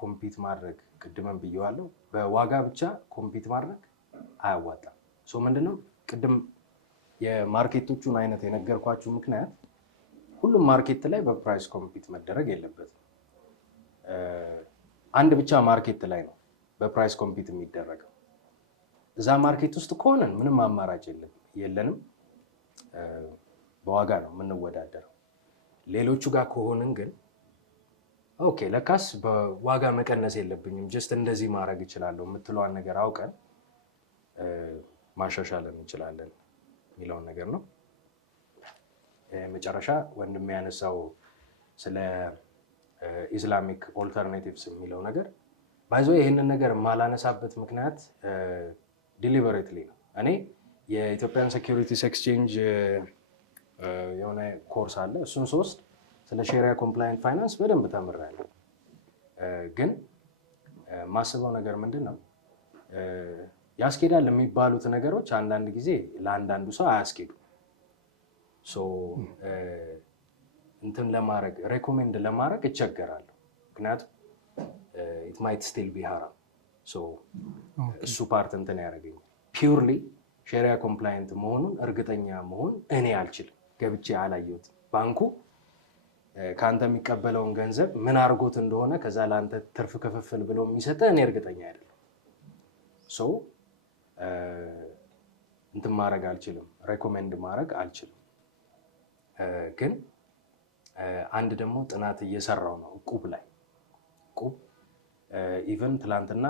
ኮምፒት ማድረግ ቅድምም ብየዋለሁ፣ በዋጋ ብቻ ኮምፒት ማድረግ አያዋጣም። ምንድነው ቅድም የማርኬቶቹን አይነት የነገርኳችሁ ምክንያት ሁሉም ማርኬት ላይ በፕራይስ ኮምፒት መደረግ የለበትም። አንድ ብቻ ማርኬት ላይ ነው በፕራይስ ኮምፒት የሚደረገው። እዛ ማርኬት ውስጥ ከሆነን ምንም አማራጭ የለንም፣ በዋጋ ነው የምንወዳደረው። ሌሎቹ ጋር ከሆንን ግን ኦኬ ለካስ በዋጋ መቀነስ የለብኝም ጀስት እንደዚህ ማድረግ እችላለሁ የምትለዋን ነገር አውቀን ማሻሻል እንችላለን የሚለውን ነገር ነው። መጨረሻ ወንድም ያነሳው ስለ ኢስላሚክ ኦልተርኔቲቭስ የሚለው ነገር ባይዞ ይህንን ነገር የማላነሳበት ምክንያት ዲሊበሬትሊ ነው። እኔ የኢትዮጵያን ሴኪሪቲስ ኤክስቼንጅ የሆነ ኮርስ አለ፣ እሱን ሶስት ስለ ሼሪያ ኮምፕላይንት ፋይናንስ በደንብ ተምሬያለሁ። ግን ማስበው ነገር ምንድን ነው ያስኬዳል የሚባሉት ነገሮች አንዳንድ ጊዜ ለአንዳንዱ ሰው አያስኬዱ። እንትን ለማድረግ ሬኮሜንድ ለማድረግ እቸገራለሁ፣ ምክንያቱም ኢት ማይት ስቲል ቢ ሃራም። እሱ ፓርት እንትን ያደርገኛል። ፒውርሊ ሼሪያ ኮምፕላይንት መሆኑን እርግጠኛ መሆን እኔ አልችልም፣ ገብቼ አላየሁትም። ባንኩ ከአንተ የሚቀበለውን ገንዘብ ምን አድርጎት እንደሆነ ከዛ ለአንተ ትርፍ ክፍፍል ብሎ የሚሰጠ እኔ እርግጠኛ አይደለም። እንትን ማድረግ አልችልም፣ ሬኮሜንድ ማድረግ አልችልም። ግን አንድ ደግሞ ጥናት እየሰራው ነው እቁብ ላይ። እቁብ ኢቨን ትላንትና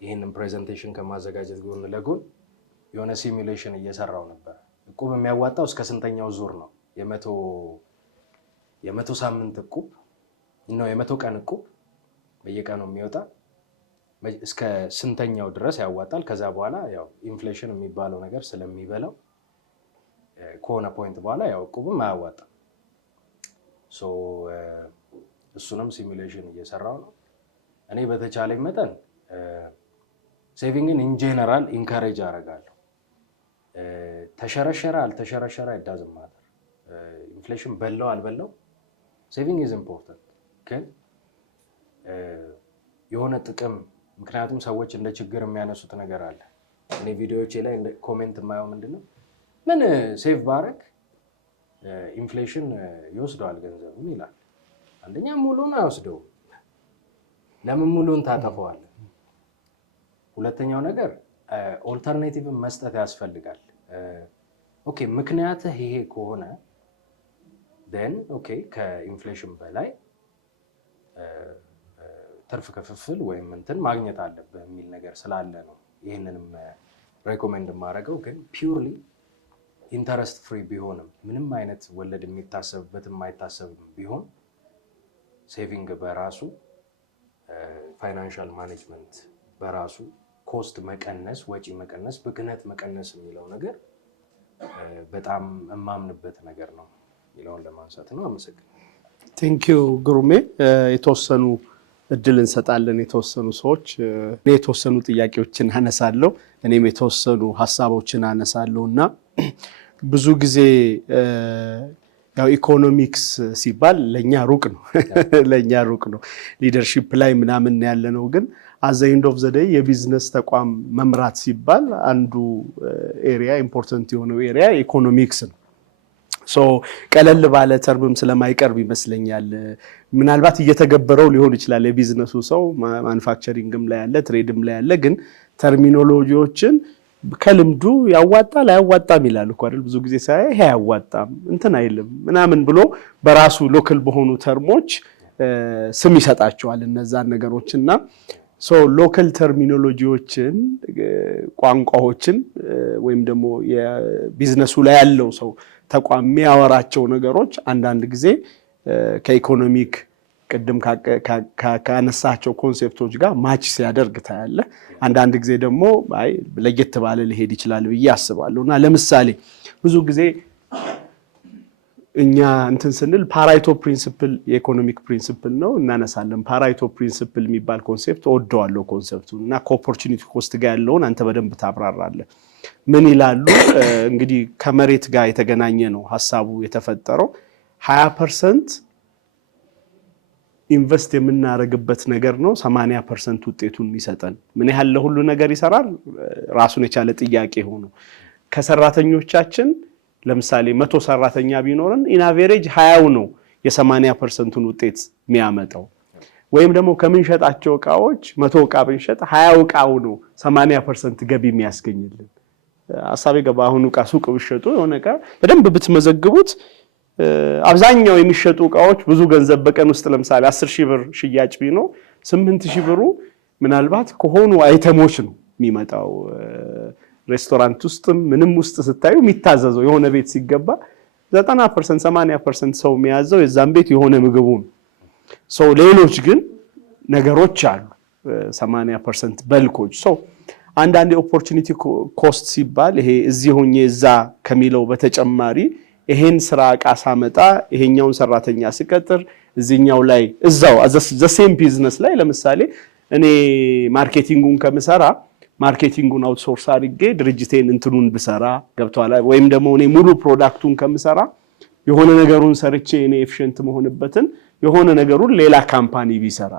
ይህንን ፕሬዘንቴሽን ከማዘጋጀት ጎን ለጎን የሆነ ሲሙሌሽን እየሰራው ነበር። እቁብ የሚያዋጣው እስከ ስንተኛው ዙር ነው? የመቶ ሳምንት እቁብ ነው፣ የመቶ ቀን እቁብ በየቀኑ የሚወጣ እስከ ስንተኛው ድረስ ያዋጣል። ከዛ በኋላ ያው ኢንፍሌሽን የሚባለው ነገር ስለሚበላው ከሆነ ፖይንት በኋላ ያው እቁብም አያዋጣም። ሶ እሱንም ሲሙሌሽን እየሰራው ነው። እኔ በተቻለኝ መጠን ሴቪንግን ኢን ጄነራል ኢንካሬጅ አደርጋለሁ። ተሸረሸረ አልተሸረሸረ አይዳዝም ማተር። ኢንፍሌሽን በላው አልበላው ሴቪንግ ኢዝ ኢምፖርታንት። ግን የሆነ ጥቅም ምክንያቱም ሰዎች እንደ ችግር የሚያነሱት ነገር አለ። እኔ ቪዲዮዎቼ ላይ ኮሜንት የማየው ምንድነው ምን ሴቭ ባረግ ኢንፍሌሽን ይወስደዋል ገንዘቡን ይላል። አንደኛ ሙሉን አይወስደውም። ለምን ሙሉን ታጠፈዋለህ? ሁለተኛው ነገር ኦልተርኔቲቭን መስጠት ያስፈልጋል። ኦኬ ምክንያትህ ይሄ ከሆነ then ኦኬ ከኢንፍሌሽን በላይ ትርፍ ክፍፍል ወይም እንትን ማግኘት አለብህ የሚል ነገር ስላለ ነው ይህንንም ሬኮሜንድ የማደርገው። ግን ፒውርሊ ኢንተረስት ፍሪ ቢሆንም ምንም አይነት ወለድ የሚታሰብበት የማይታሰብም ቢሆን ሴቪንግ በራሱ ፋይናንሻል ማኔጅመንት በራሱ ኮስት መቀነስ፣ ወጪ መቀነስ፣ ብክነት መቀነስ የሚለው ነገር በጣም የማምንበት ነገር ነው የሚለውን ለማንሳት ነው። አመሰግናለሁ። ቴንኪዩ ግሩሜ። የተወሰኑ እድል እንሰጣለን። የተወሰኑ ሰዎች እኔ የተወሰኑ ጥያቄዎችን አነሳለሁ፣ እኔም የተወሰኑ ሀሳቦችን አነሳለሁ እና ብዙ ጊዜ ያው ኢኮኖሚክስ ሲባል ለኛ ሩቅ ነው ለኛ ሩቅ ነው። ሊደርሺፕ ላይ ምናምን ያለ ነው። ግን አዘ ኤንድ ኦፍ ዘ ዴይ የቢዝነስ ተቋም መምራት ሲባል አንዱ ኤሪያ ኢምፖርታንት የሆነው ኤሪያ ኢኮኖሚክስ ነው። ሶ ቀለል ባለ ተርምም ስለማይቀርብ ይመስለኛል ምናልባት እየተገበረው ሊሆን ይችላል የቢዝነሱ ሰው ማኑፋክቸሪንግም ላይ ያለ ትሬድም ላይ ያለ ግን ተርሚኖሎጂዎችን ከልምዱ ያዋጣል አያዋጣም ይላል እኮ አይደል? ብዙ ጊዜ ሳይ ይሄ አያዋጣም እንትን አይልም ምናምን ብሎ በራሱ ሎካል በሆኑ ተርሞች ስም ይሰጣቸዋል እነዛን ነገሮችና ሶ ሎካል ተርሚኖሎጂዎችን ቋንቋዎችን ወይም ደግሞ የቢዝነሱ ላይ ያለው ሰው ተቋም የሚያወራቸው ነገሮች አንዳንድ ጊዜ ከኢኮኖሚክ ቅድም ካነሳቸው ኮንሴፕቶች ጋር ማች ሲያደርግ ታያለ። አንዳንድ ጊዜ ደግሞ አይ ለየት ባለ ሊሄድ ይችላል ብዬ አስባለሁ። እና ለምሳሌ ብዙ ጊዜ እኛ እንትን ስንል ፓራይቶ ፕሪንሲፕል የኢኮኖሚክ ፕሪንሲፕል ነው እናነሳለን። ፓራይቶ ፕሪንሲፕል የሚባል ኮንሴፕት ወደዋለሁ ኮንሴፕቱን እና ከኦፖርቹኒቲ ኮስት ጋር ያለውን አንተ በደንብ ታብራራለህ። ምን ይላሉ እንግዲህ ከመሬት ጋር የተገናኘ ነው ሐሳቡ የተፈጠረው 20% ኢንቨስት የምናደርግበት ነገር ነው 80% ውጤቱን የሚሰጠን። ምን ያህል ለሁሉ ነገር ይሰራል ራሱን የቻለ ጥያቄ ሆኖ ከሰራተኞቻችን ለምሳሌ 100 ሰራተኛ ቢኖርን ኢን አቨሬጅ 20 ነው የ80%ን ውጤት የሚያመጣው። ወይም ደግሞ ከምንሸጣቸው ዕቃዎች 100 ዕቃ ብንሸጥ 20 ዕቃው ነው 80% ገቢ የሚያስገኝልን። አሳቤ ገባ አሁን ዕቃ ሱቅ ብትሸጡ የሆነ ዕቃ በደንብ ብትመዘግቡት አብዛኛው የሚሸጡ ዕቃዎች ብዙ ገንዘብ በቀን ውስጥ ለምሳሌ 10,000 ብር ሽያጭ ቢኖር 8,000 ብሩ ምናልባት ከሆኑ አይተሞች ነው የሚመጣው። ሬስቶራንት ውስጥም ምንም ውስጥ ስታዩ የሚታዘዘው የሆነ ቤት ሲገባ 90% 80% ሰው የሚያዘው የዛን ቤት የሆነ ምግቡ ነው። ሰው ሌሎች ግን ነገሮች አሉ 80% በልኮች። ሰው አንዳንድ ኦፖርቹኒቲ ኮስት ሲባል ይሄ እዚህ ሆኜ እዛ ከሚለው በተጨማሪ ይሄን ስራ ዕቃ ሳመጣ ይሄኛውን ሰራተኛ ሲቀጥር እዚህኛው ላይ እዛው ዘ ሴም ቢዝነስ ላይ ለምሳሌ እኔ ማርኬቲንጉን ከምሰራ ማርኬቲንጉን አውትሶርስ አድርጌ ድርጅቴን እንትኑን ብሰራ ገብቷል። ወይም ደግሞ እኔ ሙሉ ፕሮዳክቱን ከምሰራ የሆነ ነገሩን ሰርቼ እኔ ኤፊሽንት መሆንበትን የሆነ ነገሩን ሌላ ካምፓኒ ቢሰራ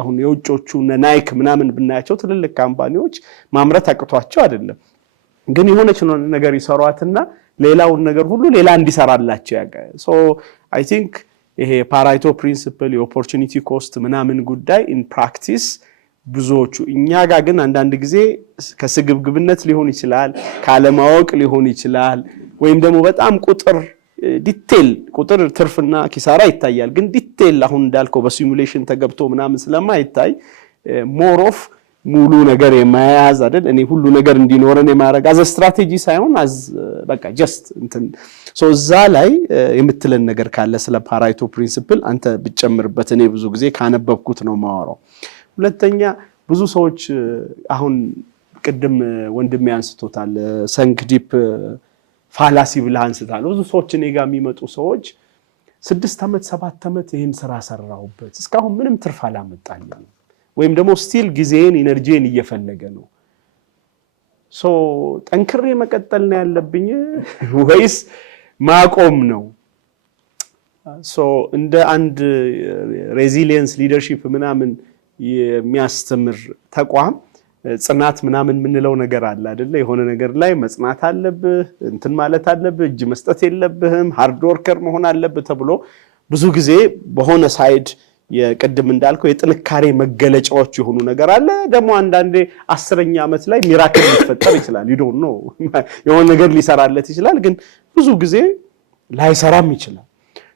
አሁን የውጮቹ ናይክ ምናምን ብናያቸው ትልልቅ ካምፓኒዎች ማምረት አቅቷቸው አይደለም ግን የሆነች ነገር ይሰሯትና ሌላውን ነገር ሁሉ ሌላ እንዲሰራላቸው ያጋይ ሶ አይ ቲንክ ይሄ ፓራይቶ ፕሪንሲፕል የኦፖርቹኒቲ ኮስት ምናምን ጉዳይ ኢን ፕራክቲስ ብዙዎቹ እኛ ጋር ግን አንዳንድ ጊዜ ከስግብግብነት ሊሆን ይችላል ካለማወቅ ሊሆን ይችላል ወይም ደግሞ በጣም ቁጥር ዲቴል ቁጥር ትርፍና ኪሳራ ይታያል ግን ዲቴል አሁን እንዳልከው በሲሙሌሽን ተገብቶ ምናምን ስለማይታይ ሞር ኦፍ ሙሉ ነገር የማያዝ አይደል እኔ ሁሉ ነገር እንዲኖረን የማረግ አዘ ስትራቴጂ ሳይሆን አዝ በቃ ጀስት እንትን ሶ እዛ ላይ የምትለን ነገር ካለ ስለ ፓራይቶ ፕሪንሲፕል አንተ ብጨምርበት እኔ ብዙ ጊዜ ካነበብኩት ነው ማወራው። ሁለተኛ ብዙ ሰዎች አሁን ቅድም ወንድሜ አንስቶታል ሰንክ ዲፕ ፋላሲ ብለህ አንስታል። ብዙ ሰዎች እኔ ጋር የሚመጡ ሰዎች 6 ዓመት 7 ዓመት ይህን ስራ ሰራሁበት እስካሁን ምንም ትርፍ አላመጣልኝም፣ ወይም ደግሞ ስቲል ጊዜን ኢነርጂን እየፈለገ ነው። ሶ ጠንክሬ መቀጠል ነው ያለብኝ ወይስ ማቆም ነው? ሶ እንደ አንድ ሬዚሊየንስ ሊደርሺፕ ምናምን የሚያስተምር ተቋም ጽናት ምናምን የምንለው ነገር አለ አይደለ? የሆነ ነገር ላይ መጽናት አለብህ፣ እንትን ማለት አለብህ፣ እጅ መስጠት የለብህም፣ ሃርድ ወርከር መሆን አለብህ ተብሎ ብዙ ጊዜ በሆነ ሳይድ የቅድም እንዳልከው የጥንካሬ መገለጫዎች የሆኑ ነገር አለ። ደግሞ አንዳንዴ 10ኛ ዓመት ላይ ሚራክል ሊፈጠር ይችላል። you don't know የሆነ ነገር ሊሰራለት ይችላል፣ ግን ብዙ ጊዜ ላይሰራም ይችላል።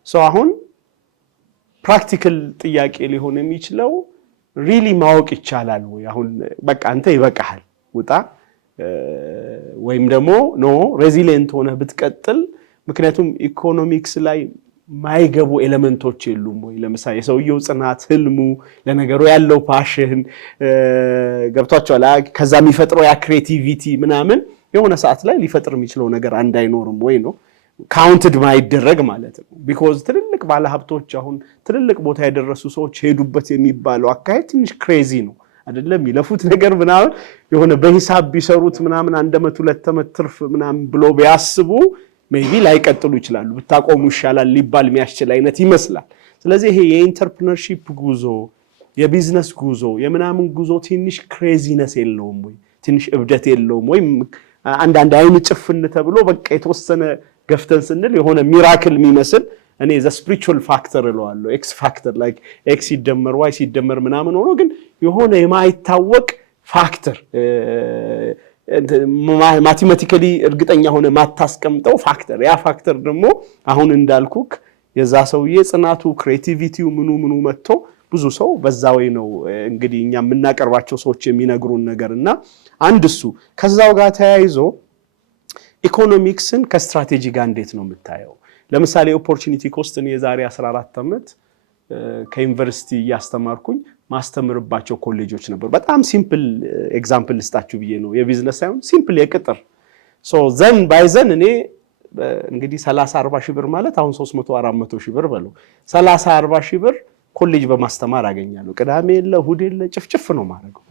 ሶ አሁን ፕራክቲካል ጥያቄ ሊሆን የሚችለው ሪሊ ማወቅ ይቻላል ወይ? አሁን በቃ አንተ ይበቃሃል ውጣ፣ ወይም ደግሞ ኖ ሬዚሊየንት ሆነህ ብትቀጥል። ምክንያቱም ኢኮኖሚክስ ላይ ማይገቡ ኤሌመንቶች የሉም ወይ? ለምሳሌ የሰውየው ጽናት፣ ህልሙ፣ ለነገሩ ያለው ፓሽን ገብቷቸዋል። ከዛ የሚፈጥረው ያ ክሬቲቪቲ ምናምን የሆነ ሰዓት ላይ ሊፈጥር የሚችለው ነገር አንድ አይኖርም ወይ ነው ካውንትድ ማይደረግ ማለት ነው። ቢኮዝ ትልልቅ ባለሀብቶች አሁን ትልልቅ ቦታ የደረሱ ሰዎች ሄዱበት የሚባለው አካሄድ ትንሽ ክሬዚ ነው አይደለም? ይለፉት ነገር ምናምን የሆነ በሂሳብ ቢሰሩት ምናምን 1 ዓመት 2 ዓመት ትርፍ ምናምን ብሎ ቢያስቡ ሜቢ ላይቀጥሉ ይችላሉ። ብታቆሙ ይሻላል ሊባል የሚያስችል አይነት ይመስላል። ስለዚህ ይሄ የኢንተርፕረነርሺፕ ጉዞ፣ የቢዝነስ ጉዞ፣ የምናምን ጉዞ ትንሽ ክሬዚነስ የለውም ወይ? ትንሽ እብደት የለውም ወይ? አንዳንድ አይን ጭፍን ተብሎ በቃ የተወሰነ ገፍተን ስንል የሆነ ሚራክል የሚመስል እኔ ዘ ስፒሪቹዋል ፋክተር እለዋለሁ። ኤክስ ፋክተር ላይክ ኤክስ ሲደመር ዋይ ሲደመር ምናምን ሆኖ ግን የሆነ የማይታወቅ ፋክተር ማቴማቲካሊ እርግጠኛ ሆነ ማታስቀምጠው ፋክተር። ያ ፋክተር ደግሞ አሁን እንዳልኩክ የዛ ሰውዬ ጽናቱ፣ ክሬቲቪቲው ምኑ መጥቶ ብዙ ሰው በዛ ወይ ነው እንግዲህ እኛ የምናቀርባቸው ሰዎች የሚነግሩን ነገርና አንድ እሱ ከዛው ጋር ተያይዞ ኢኮኖሚክስን ከስትራቴጂ ጋር እንዴት ነው የምታየው? ለምሳሌ ኦፖርቹኒቲ ኮስትን የዛሬ 14 ዓመት ከዩኒቨርሲቲ እያስተማርኩኝ ማስተምርባቸው ኮሌጆች ነበሩ። በጣም ሲምፕል ኤግዛምፕል ልስጣችሁ ብዬ ነው፣ የቢዝነስ ሳይሆን ሲምፕል የቅጥር ዘን ባይዘን እኔ እንግዲህ 30-40 ሺህ ብር ማለት አሁን 300-400 ሺህ ብር በለው 30-40 ሺህ ብር ኮሌጅ በማስተማር አገኛለሁ። ቅዳሜ የለ እሑድ የለ ጭፍጭፍ ነው ማድረገው።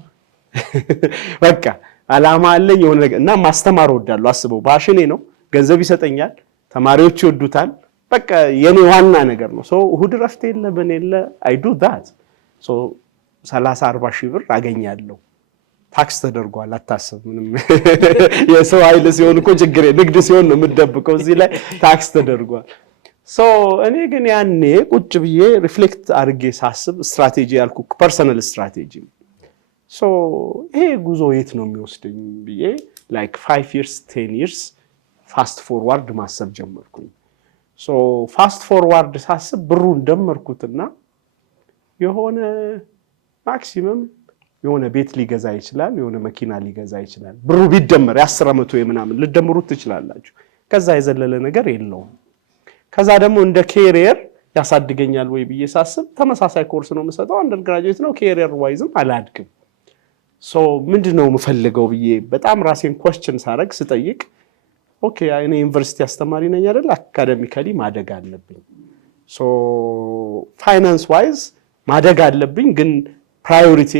በቃ አላማ አለኝ የሆነ ነገር እና ማስተማር ወዳለሁ። አስበው ባሽኔ ነው፣ ገንዘብ ይሰጠኛል፣ ተማሪዎች ይወዱታል። በቃ የኔ ዋና ነገር ነው። እሑድ ረፍት የለ ምን የለ አይ ዱ ዳት 30-40 ሺህ ብር አገኛለሁ። ታክስ ተደርጓል አታስብ። ምንም የሰው ኃይል ሲሆን እኮ ችግር ንግድ ሲሆን ነው የምትደብቀው፣ እዚህ ላይ ታክስ ተደርጓል። እኔ ግን ያኔ ቁጭ ብዬ ሪፍሌክት አድርጌ ሳስብ ስትራቴጂ ያልኩ ፐርሰናል ስትራቴጂ ይሄ ጉዞ የት ነው የሚወስደኝ ብዬ ላይክ 5 years 10 years ፋስት ፎርዋርድ ማሰብ ጀመርኩኝ። ፋስት ፎርዋርድ ሳስብ ብሩን ደመርኩትና የሆነ ማክሲመም የሆነ ቤት ሊገዛ ይችላል፣ የሆነ መኪና ሊገዛ ይችላል። ብሩ ቢደመር የ10 ዓመቱ የምናምን ልደምሩት ትችላላችሁ። ከዛ የዘለለ ነገር የለውም። ከዛ ደግሞ እንደ ኬሪየር ያሳድገኛል ወይ ብዬ ሳስብ ተመሳሳይ ኮርስ ነው የምሰጠው፣ አንደርግራጁዌት ነው፣ ኬሪየር ዋይዝም አላድግም። ምንድነው የምፈልገው ብዬ በጣም ራሴን ኳስችን ሳረግ ስጠይቅ ኦኬ እኔ ዩኒቨርሲቲ አስተማሪ ነኝ አይደል? አካዳሚካሊ ማደግ አለብኝ። ፋይናንስ ዋይዝ ማደግ አለብኝ፣ ግን ፕራዮሪቲ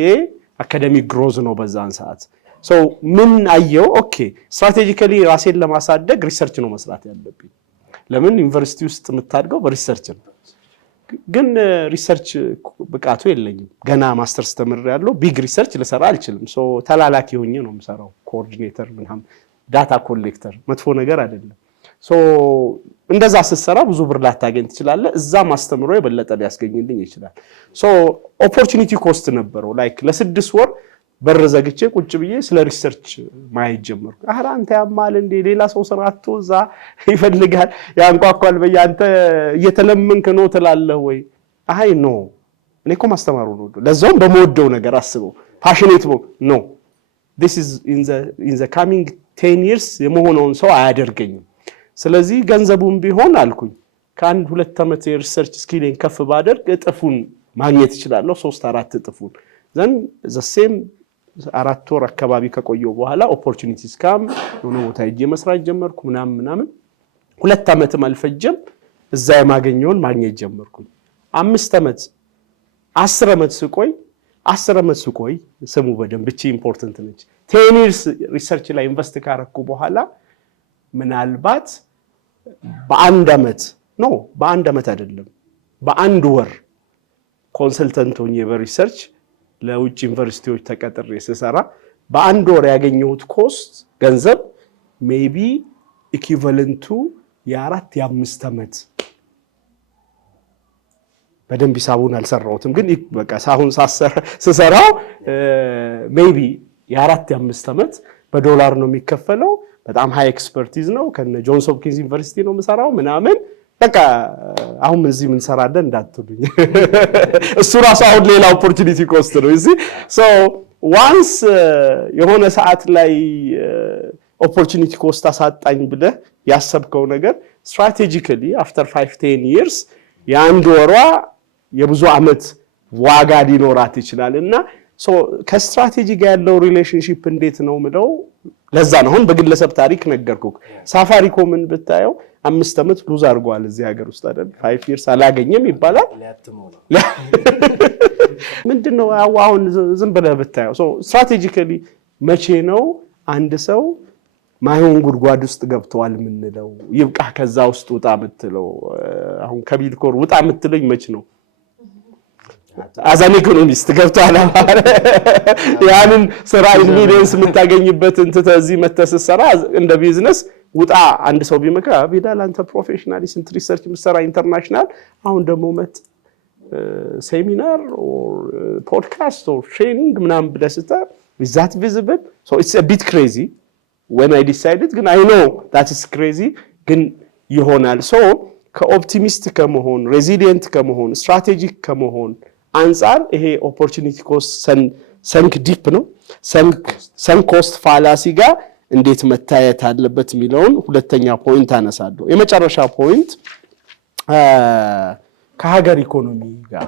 አካዳሚክ ግሮዝ ነው በዛን ሰዓት። ምን አየው? ኦኬ ስትራቴጂካሊ ራሴን ለማሳደግ ሪሰርች ነው መስራት ያለብኝ። ለምን ዩኒቨርሲቲ ውስጥ የምታድገው በሪሰርች ነው። ግን ሪሰርች ብቃቱ የለኝም። ገና ማስተርስ ተምሬያለሁ። ቢግ ሪሰርች ልሰራ አልችልም። ተላላኪ ሆኜ ነው የምሰራው። ኮኦርዲኔተር ምናምን ዳታ ኮሌክተር መጥፎ ነገር አይደለም። እንደዛ ስትሰራ ብዙ ብር ላታገኝ ትችላለህ። እዛ ማስተምሮ የበለጠ ሊያስገኝልኝ ይችላል። ኦፖርቹኒቲ ኮስት ነበረው። ላይክ ለ6 ወር በር ዘግቼ ቁጭ ብዬ ስለ ሪሰርች ማየት ጀመርኩ። አረ አንተ ያማል እንዴ ሌላ ሰው ስራቶ እዛ ይፈልጋል ያንቋቋል በያንተ እየተለመንክ ነው ትላለህ ወይ? አይ ኖ እኔ እኮ ማስተማሩ ነው ለዛውም በመወደው ነገር አስበው ፓሽኔት ነው። this is in the coming 10 years የመሆነውን ሰው አያደርገኝም። ስለዚህ ገንዘቡን ቢሆን አልኩኝ ከአንድ 2 ዓመት የሪሰርች ስኪሌን ከፍ ባደርግ እጥፉን ማግኘት እችላለሁ፣ 3-4 እጥፉን። ዘን ዘሴም 4 ወር አካባቢ ከቆየው በኋላ ኦፖርቹኒቲስ ካም የሆነ ቦታ ሄጄ መስራት ጀመርኩ ምናምን 2 ዓመትም አልፈጀም እዛ የማገኘውን ማግኘት ጀመርኩ 5 ዓመት 10 ዓመት ስቆይ ስሙ በደንብ እቺ ኢምፖርታንት ነች 10 years ሪሰርች ላይ ኢንቨስት ካረኩ በኋላ ምናልባት በአንድ ዓመት አይደለም በአንድ ወር ኮንሰልተንት ሆኜ በሪሰርች ለውጭ ዩኒቨርሲቲዎች ተቀጥሬ ስሰራ በአንድ ወር ያገኘሁት ኮስት ገንዘብ ሜቢ ኢኩቫለንቱ የ4-5 ዓመት በደንብ ሂሳቡን አልሰራሁትም ግን በቃ ሳሁን ስሰራው ሜቢ የ4-5 ዓመት በዶላር ነው የሚከፈለው በጣም ሃይ ኤክስፐርቲዝ ነው ከነ ጆንስ ሆፕኪንስ ዩኒቨርሲቲ ነው የምሰራው ምናምን በቃ አሁን እዚህ ምን ሰራለን እንዳትሉኝ እሱ ራሱ አሁን ሌላ ኦፖርቹኒቲ ኮስት ነው እዚህ ሶ ዋንስ የሆነ ሰዓት ላይ ኦፖርቹኒቲ ኮስት አሳጣኝ ብለህ ያሰብከው ነገር ስትራቴጂካሊ አፍተር 5-10 years የአንድ ወሯ የብዙ አመት ዋጋ ሊኖራት ይችላልና ሶ ከስትራቴጂ ጋር ያለው ሪሌሽንሺፕ እንዴት ነው ምለው ለዛ ነው አሁን በግለሰብ ታሪክ ነገርኩክ ሳፋሪኮምን ብታየው 5 ዓመት ሉዝ አድርጓል እዚህ ሀገር ውስጥ አይደል 5 years አላገኘም ይባላል ምንድነው አሁን ዝም ብለህ ብታየው ሶ ስትራቴጂካሊ መቼ ነው አንድ ሰው ማይሆን ጉድጓድ ውስጥ ገብቷል ምንለው ይብቃ ከዛ ውስጥ ውጣ ምትለው አሁን ከቢልኮር ውጣ ምትለኝ መቼ ነው አዛን ኢኮኖሚስት ገብቷል ያንን ስራ ሚሊየንስ የምታገኝበት እንተዚህ መተሰሰራ እንደ ቢዝነስ ውጣ አንድ ሰው ቢመካ ቢዳል አንተ ፕሮፌሽናሊ ስንት ሪሰርች ምሰራ ኢንተርናሽናል አሁን ደግሞ መት ሴሚናር ኦር ፖድካስት ኦር ትሬኒንግ ምናምን ብለስታ is that visible so it's a bit crazy when I decided ግን I know that is crazy ግን ይሆናል so ከኦፕቲሚስት ከመሆን ሬዚሊየንት ከመሆን ስትራቴጂክ ከመሆን አንፃር ይሄ ኦፖርቹኒቲ ኮስት ሰንክ ዲፕ ነው ሰንክ ኮስት ፋላሲ ጋር እንዴት መታየት አለበት የሚለውን ሁለተኛ ፖይንት አነሳለሁ የመጨረሻ ፖይንት ከሀገር ኢኮኖሚ ጋር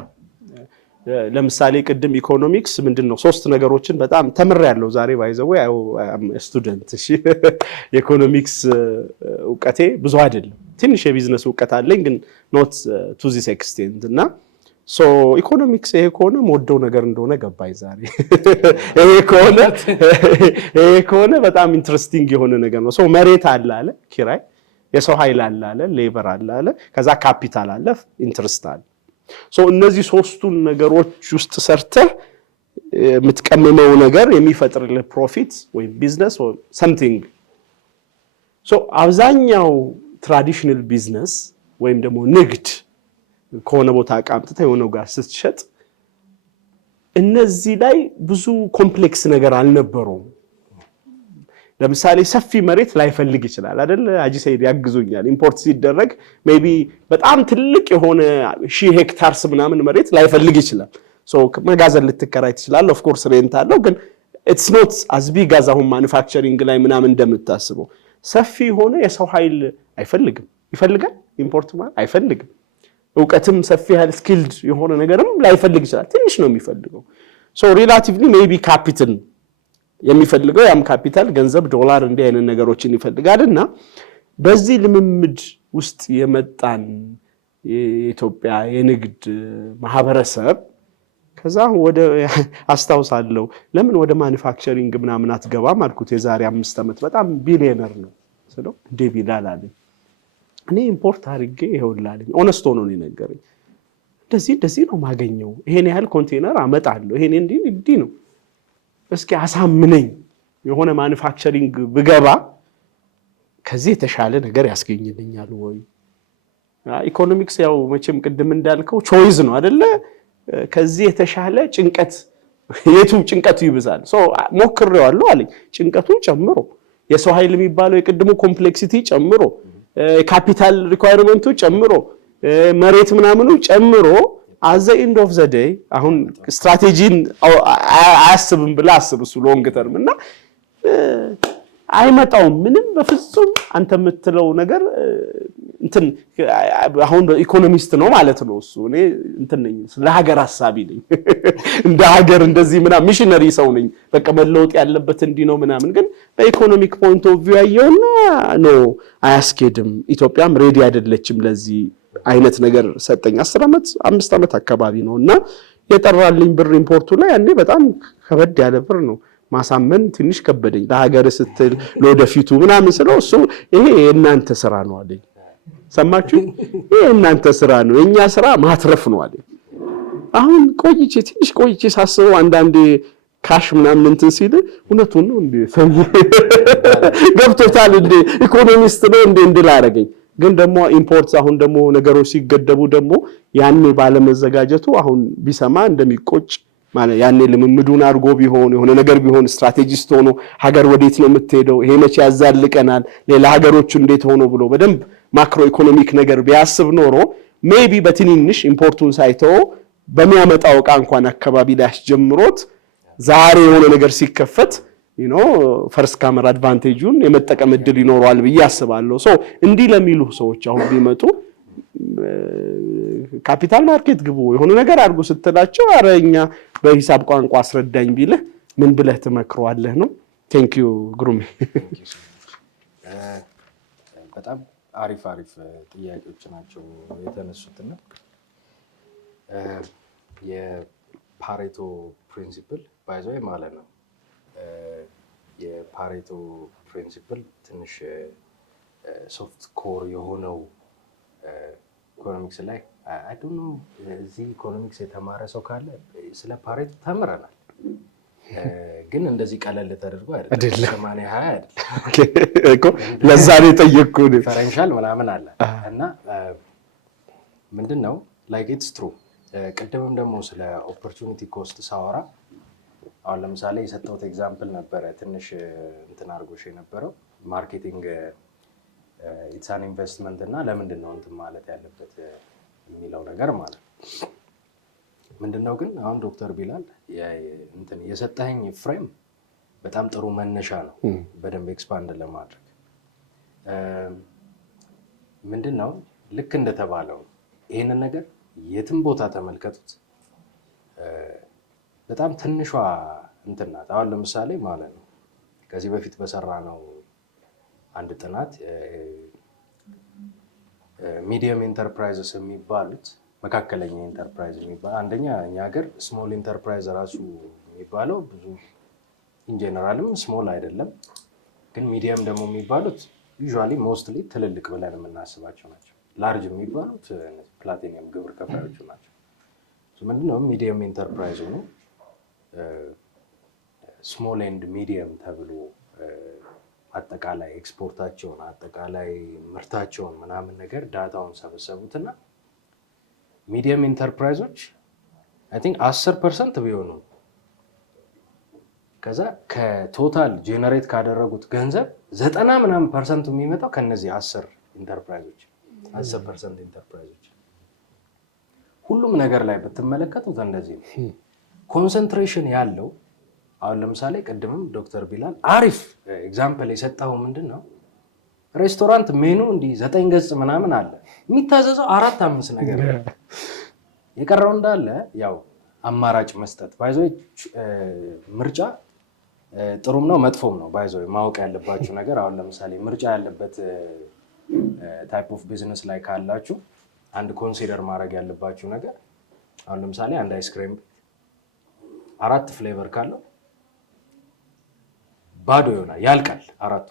ለምሳሌ ቅድም ኢኮኖሚክስ ምንድነው 3 ነገሮችን በጣም ተምሬያለሁ ዛሬ ባይዘው ስቱደንት እሺ ኢኮኖሚክስ ዕውቀቴ ብዙ አይደለም ትንሽ የቢዝነስ ዕውቀት አለኝ ግን not to this extent እና ሶ ኢኮኖሚክስ ይሄ ከሆነ ሞደው ነገር እንደሆነ ገባይ ዛሬ ይሄ ከሆነ በጣም ኢንትረስቲንግ የሆነ ነገር ነው ሶ መሬት አለ ኪራይ የሰው ኃይል አለ ሌበር አለ ከዛ ካፒታል አለ ኢንትረስት አለ ሶ እነዚህ 3ቱን ነገሮች ውስጥ ሰርተህ የምትቀመመው ነገር የሚፈጥርልህ ፕሮፊት ወይ ቢዝነስ or something ሶ አብዛኛው ትራዲሽናል ቢዝነስ ወይም ደግሞ ንግድ ከሆነ ቦታ አቃምጥተህ የሆነው ጋር ስትሸጥ እነዚህ ላይ ብዙ ኮምፕሌክስ ነገር አልነበረውም ለምሳሌ ሰፊ መሬት ላይፈልግ ይችላል አይደል አጂ ሰይድ ያግዙኛል ኢምፖርት ሲደረግ ሜቢ በጣም ትልቅ የሆነ 1000 ሄክታርስ ምናምን መሬት ላይፈልግ ይችላል ሶ መጋዘን ልትከራይ ትችላለህ ኦፍ ኮርስ ሬንት አለው ግን it's not as big as አሁን ማኑፋክቸሪንግ ላይ ምናምን እንደምታስበው ሰፊ ሆነ የሰው ኃይል አይፈልግም ይፈልጋል ኢምፖርት ማለት አይፈልግም ዕውቀትም ሰፊ ያለ ስኪልድ የሆነ ነገርም ላይፈልግ ይችላል ትንሽ ነው የሚፈልገው ሶ ሪላቲቭሊ ሜቢ ካፒታል የሚፈልገው ያም ካፒታል ገንዘብ ዶላር እንዲህ አይነት ነገሮችን ይፈልጋልና በዚህ ልምምድ ውስጥ የመጣን የኢትዮጵያ የንግድ ማህበረሰብ ከዛ ወደ አስተውሳለሁ ለምን ወደ ማኑፋክቸሪንግ ምናምን አትገባም አልኩት የዛሬ 5 ዓመት በጣም ቢሊየነር ነው ስለው ዴቪላል አለ እኔ ኢምፖርት አድርጌ ይኸውልልኝ ኦነስት ሆኖ ነው የነገረኝ እንደዚህ ነው ማገኘው ይሄን ያህል ኮንቴነር አመጣለሁ ይሄን እንዲህ ነው እስኪ አሳምነኝ የሆነ ማኑፋክቸሪንግ ብገባ ከዚህ የተሻለ ነገር ያስገኝልኛል ወይ ኢኮኖሚክስ ያው መቼም ቅድም እንዳልከው ቾይስ ነው አይደለ ከዚህ የተሻለ ጭንቀቱ ይብዛል ሶ ሞክሬዋለሁ አለኝ ጭንቀቱ ጨምሮ የሰው ኃይል የሚባለው የቅድሙ ኮምፕሌክሲቲ ጨምሮ ካፒታል ሪኳየርመንቱ ጨምሮ መሬት ምናምኑ ጨምሮ at the end of the day አሁን ስትራቴጂን አያስብም ብላ አስብሱ ሎንግ ተርም እና አይመጣው ምንም በፍጹም አንተ የምትለው ነገር እንትን አሁን ኢኮኖሚስት ነው ማለት ነው እሱ። እኔ እንትን ነኝ ስለ ሀገር ሐሳቢ ነኝ እንደ ሀገር እንደዚህ ምናምን ሚሽነሪ ሰው ነኝ። በቃ መለወጥ ያለበት እንዲህ ነው ምናምን። ግን በኢኮኖሚክ ፖይንት ኦፍ ቪው ያየውና ነው አያስኬድም፣ ኢትዮጵያም ሬዲ አይደለችም ለዚህ አይነት ነገር ሰጠኝ። 10 ዓመት 5 ዓመት አካባቢ ነውና የጠራልኝ ብር ኢምፖርቱ ላይ ያኔ በጣም ከበድ ያለ ብር ነው። ማሳመን ትንሽ ከበደኝ። ለሀገር ስትል ለወደፊቱ ምናምን ስለው እሱ ይሄ የእናንተ ስራ ነው አለኝ። ሰማችሁ? ይሄ የእናንተ ስራ ነው፣ የኛ ስራ ማትረፍ ነው አለኝ። አሁን ትንሽ ቆይቼ ሳስበው አንዳንዴ ካሽ ምናምን እንትን ሲል እውነቱን ነው እንዴ ሰው ገብቶታል እንዴ ኢኮኖሚስት ነው እንዴ እንድል አደረገኝ። ግን ደግሞ ኢምፖርት አሁን ደግሞ ነገሮች ሲገደቡ ደግሞ ያኔ ባለመዘጋጀቱ አሁን ቢሰማ እንደሚቆጭ ማለት ያኔ ልምምዱን አድርጎ ቢሆን የሆነ ነገር ቢሆን ስትራቴጂስት ሆኖ ሀገር ወዴት ነው የምትሄደው፣ ይሄ መቼ ያዛልቀናል፣ ሌላ ሀገሮች እንዴት ሆኖ ብሎ በደንብ ማክሮ ኢኮኖሚክ ነገር ቢያስብ ኖሮ ሜቢ በትንንሽ ኢምፖርቱን ሳይተው በሚያመጣው ዕቃ እንኳን አካባቢ ላይ አስጀምሮት ዛሬ የሆነ ነገር ሲከፈት ፈርስት ካመር አድቫንቴጁን የመጠቀም እድል ይኖረዋል ብዬ አስባለሁ። ሶ እንዲህ ለሚሉ ሰዎች አሁን ቢመጡ ካፒታል ማርኬት ግቡ የሆነ ነገር አድርጉ ስትላቸው አረኛ በሂሳብ ቋንቋ አስረዳኝ ቢልህ ምን ብለህ ትመክረዋለህ ነው? ቴንክ ዩ ግሩሜ። በጣም አሪፍ ጥያቄዎች ናቸው የተነሱትና የፓሬቶ ፕሪንሲፕል ባይዘው ማለት ነው። የፓሬቶ ፕሪንሲፕል ትንሽ ሶፍት ኮር የሆነው ኢኮኖሚክስ ላይ አይ ዶንት ኖ እዚህ ኢኮኖሚክስ የተማረ ሰው ካለ ስለ ፓሬቶ ተምረናል፣ ግን እንደዚህ ቀለል ተደርጎ አይደለም። 80 20 አይደለም እኮ ለዛ ነው የጠየቅኩት። ዲፈረንሻል ምናምን አለ እና ምንድነው ላይክ ኢትስ ትሩ። ቅድምም ደግሞ ስለ ኦፖርቹኒቲ ኮስት ሳወራ አሁን ለምሳሌ የሰጠሁት ኤግዛምፕል ነበረ ትንሽ እንትን አድርጎሽ የነበረው ማርኬቲንግ ኢትስ አን ኢንቨስትመንት እና ለምንድን ነው እንትን ማለት ያለበት የሚለው ነገር ማለት ነው። ምንድነው ግን አሁን ዶክተር ቢላል እንትን የሰጠኸኝ ፍሬም በጣም ጥሩ መነሻ ነው በደንብ ኤክስፓንድ ለማድረግ። ምንድነው ልክ እንደተባለው ይሄንን ነገር የትም ቦታ ተመልከቱት፣ በጣም ትንሿ እንትን ናት። አሁን ለምሳሌ ማለት ነው ከዚህ በፊት በሰራ ነው አንድ ጥናት ሚዲየም ኢንተርፕራይዝስ የሚባሉት መካከለኛ ኢንተርፕራይዝ የሚባል አንደኛ እኛ ሀገር ስሞል ኢንተርፕራይዝ ራሱ የሚባለው ብዙ ኢንጀነራልም ስሞል አይደለም፣ ግን ሚዲየም ደግሞ የሚባሉት ዩዥዋሊ ሞስትሊ ትልልቅ ብለን የምናስባቸው ናቸው። ላርጅ የሚባሉት ፕላቲኒየም ግብር ከፋዮቹ ናቸው። ምንድነው ሚዲየም ኢንተርፕራይዝ ነው ስሞል ኤንድ ሚዲየም ተብሎ አጠቃላይ ኤክስፖርታቸውን አጠቃላይ ምርታቸውን ምናምን ነገር ዳታውን ሰበሰቡትና ሚዲየም ኢንተርፕራይዞች አይ ቲንክ 10% ቢሆኑ ከዛ ከቶታል ጄነሬት ካደረጉት ገንዘብ 90 ምናምን ፐርሰንቱ የሚመጣው ከነዚህ 10 ኢንተርፕራይዞች 10% ኢንተርፕራይዞች። ሁሉም ነገር ላይ ብትመለከቱት እንደዚህ ነው። ኮንሰንትሬሽን ያለው አሁን ለምሳሌ ቅድምም ዶክተር ቢላል አሪፍ ኤግዛምፕል የሰጠው ምንድነው ሬስቶራንት ሜኑ እንዲህ 9 ገጽ ምናምን አለ፣ የሚታዘዘው 4-5 ነገር የቀረው እንዳለ ያው አማራጭ መስጠት። ባይዞ ምርጫ ጥሩም ነው መጥፎም ነው። ባይዞ ማወቅ ያለባችሁ ነገር አሁን ለምሳሌ ምርጫ ያለበት ታይፕ ኦፍ ቢዝነስ ላይ ካላችሁ አንድ ኮንሲደር ማድረግ ያለባችሁ ነገር አሁን ለምሳሌ አንድ አይስክሬም 4 ፍሌቨር ካለው ባዶ ይሆናል፣ ያልቃል 4ቱ።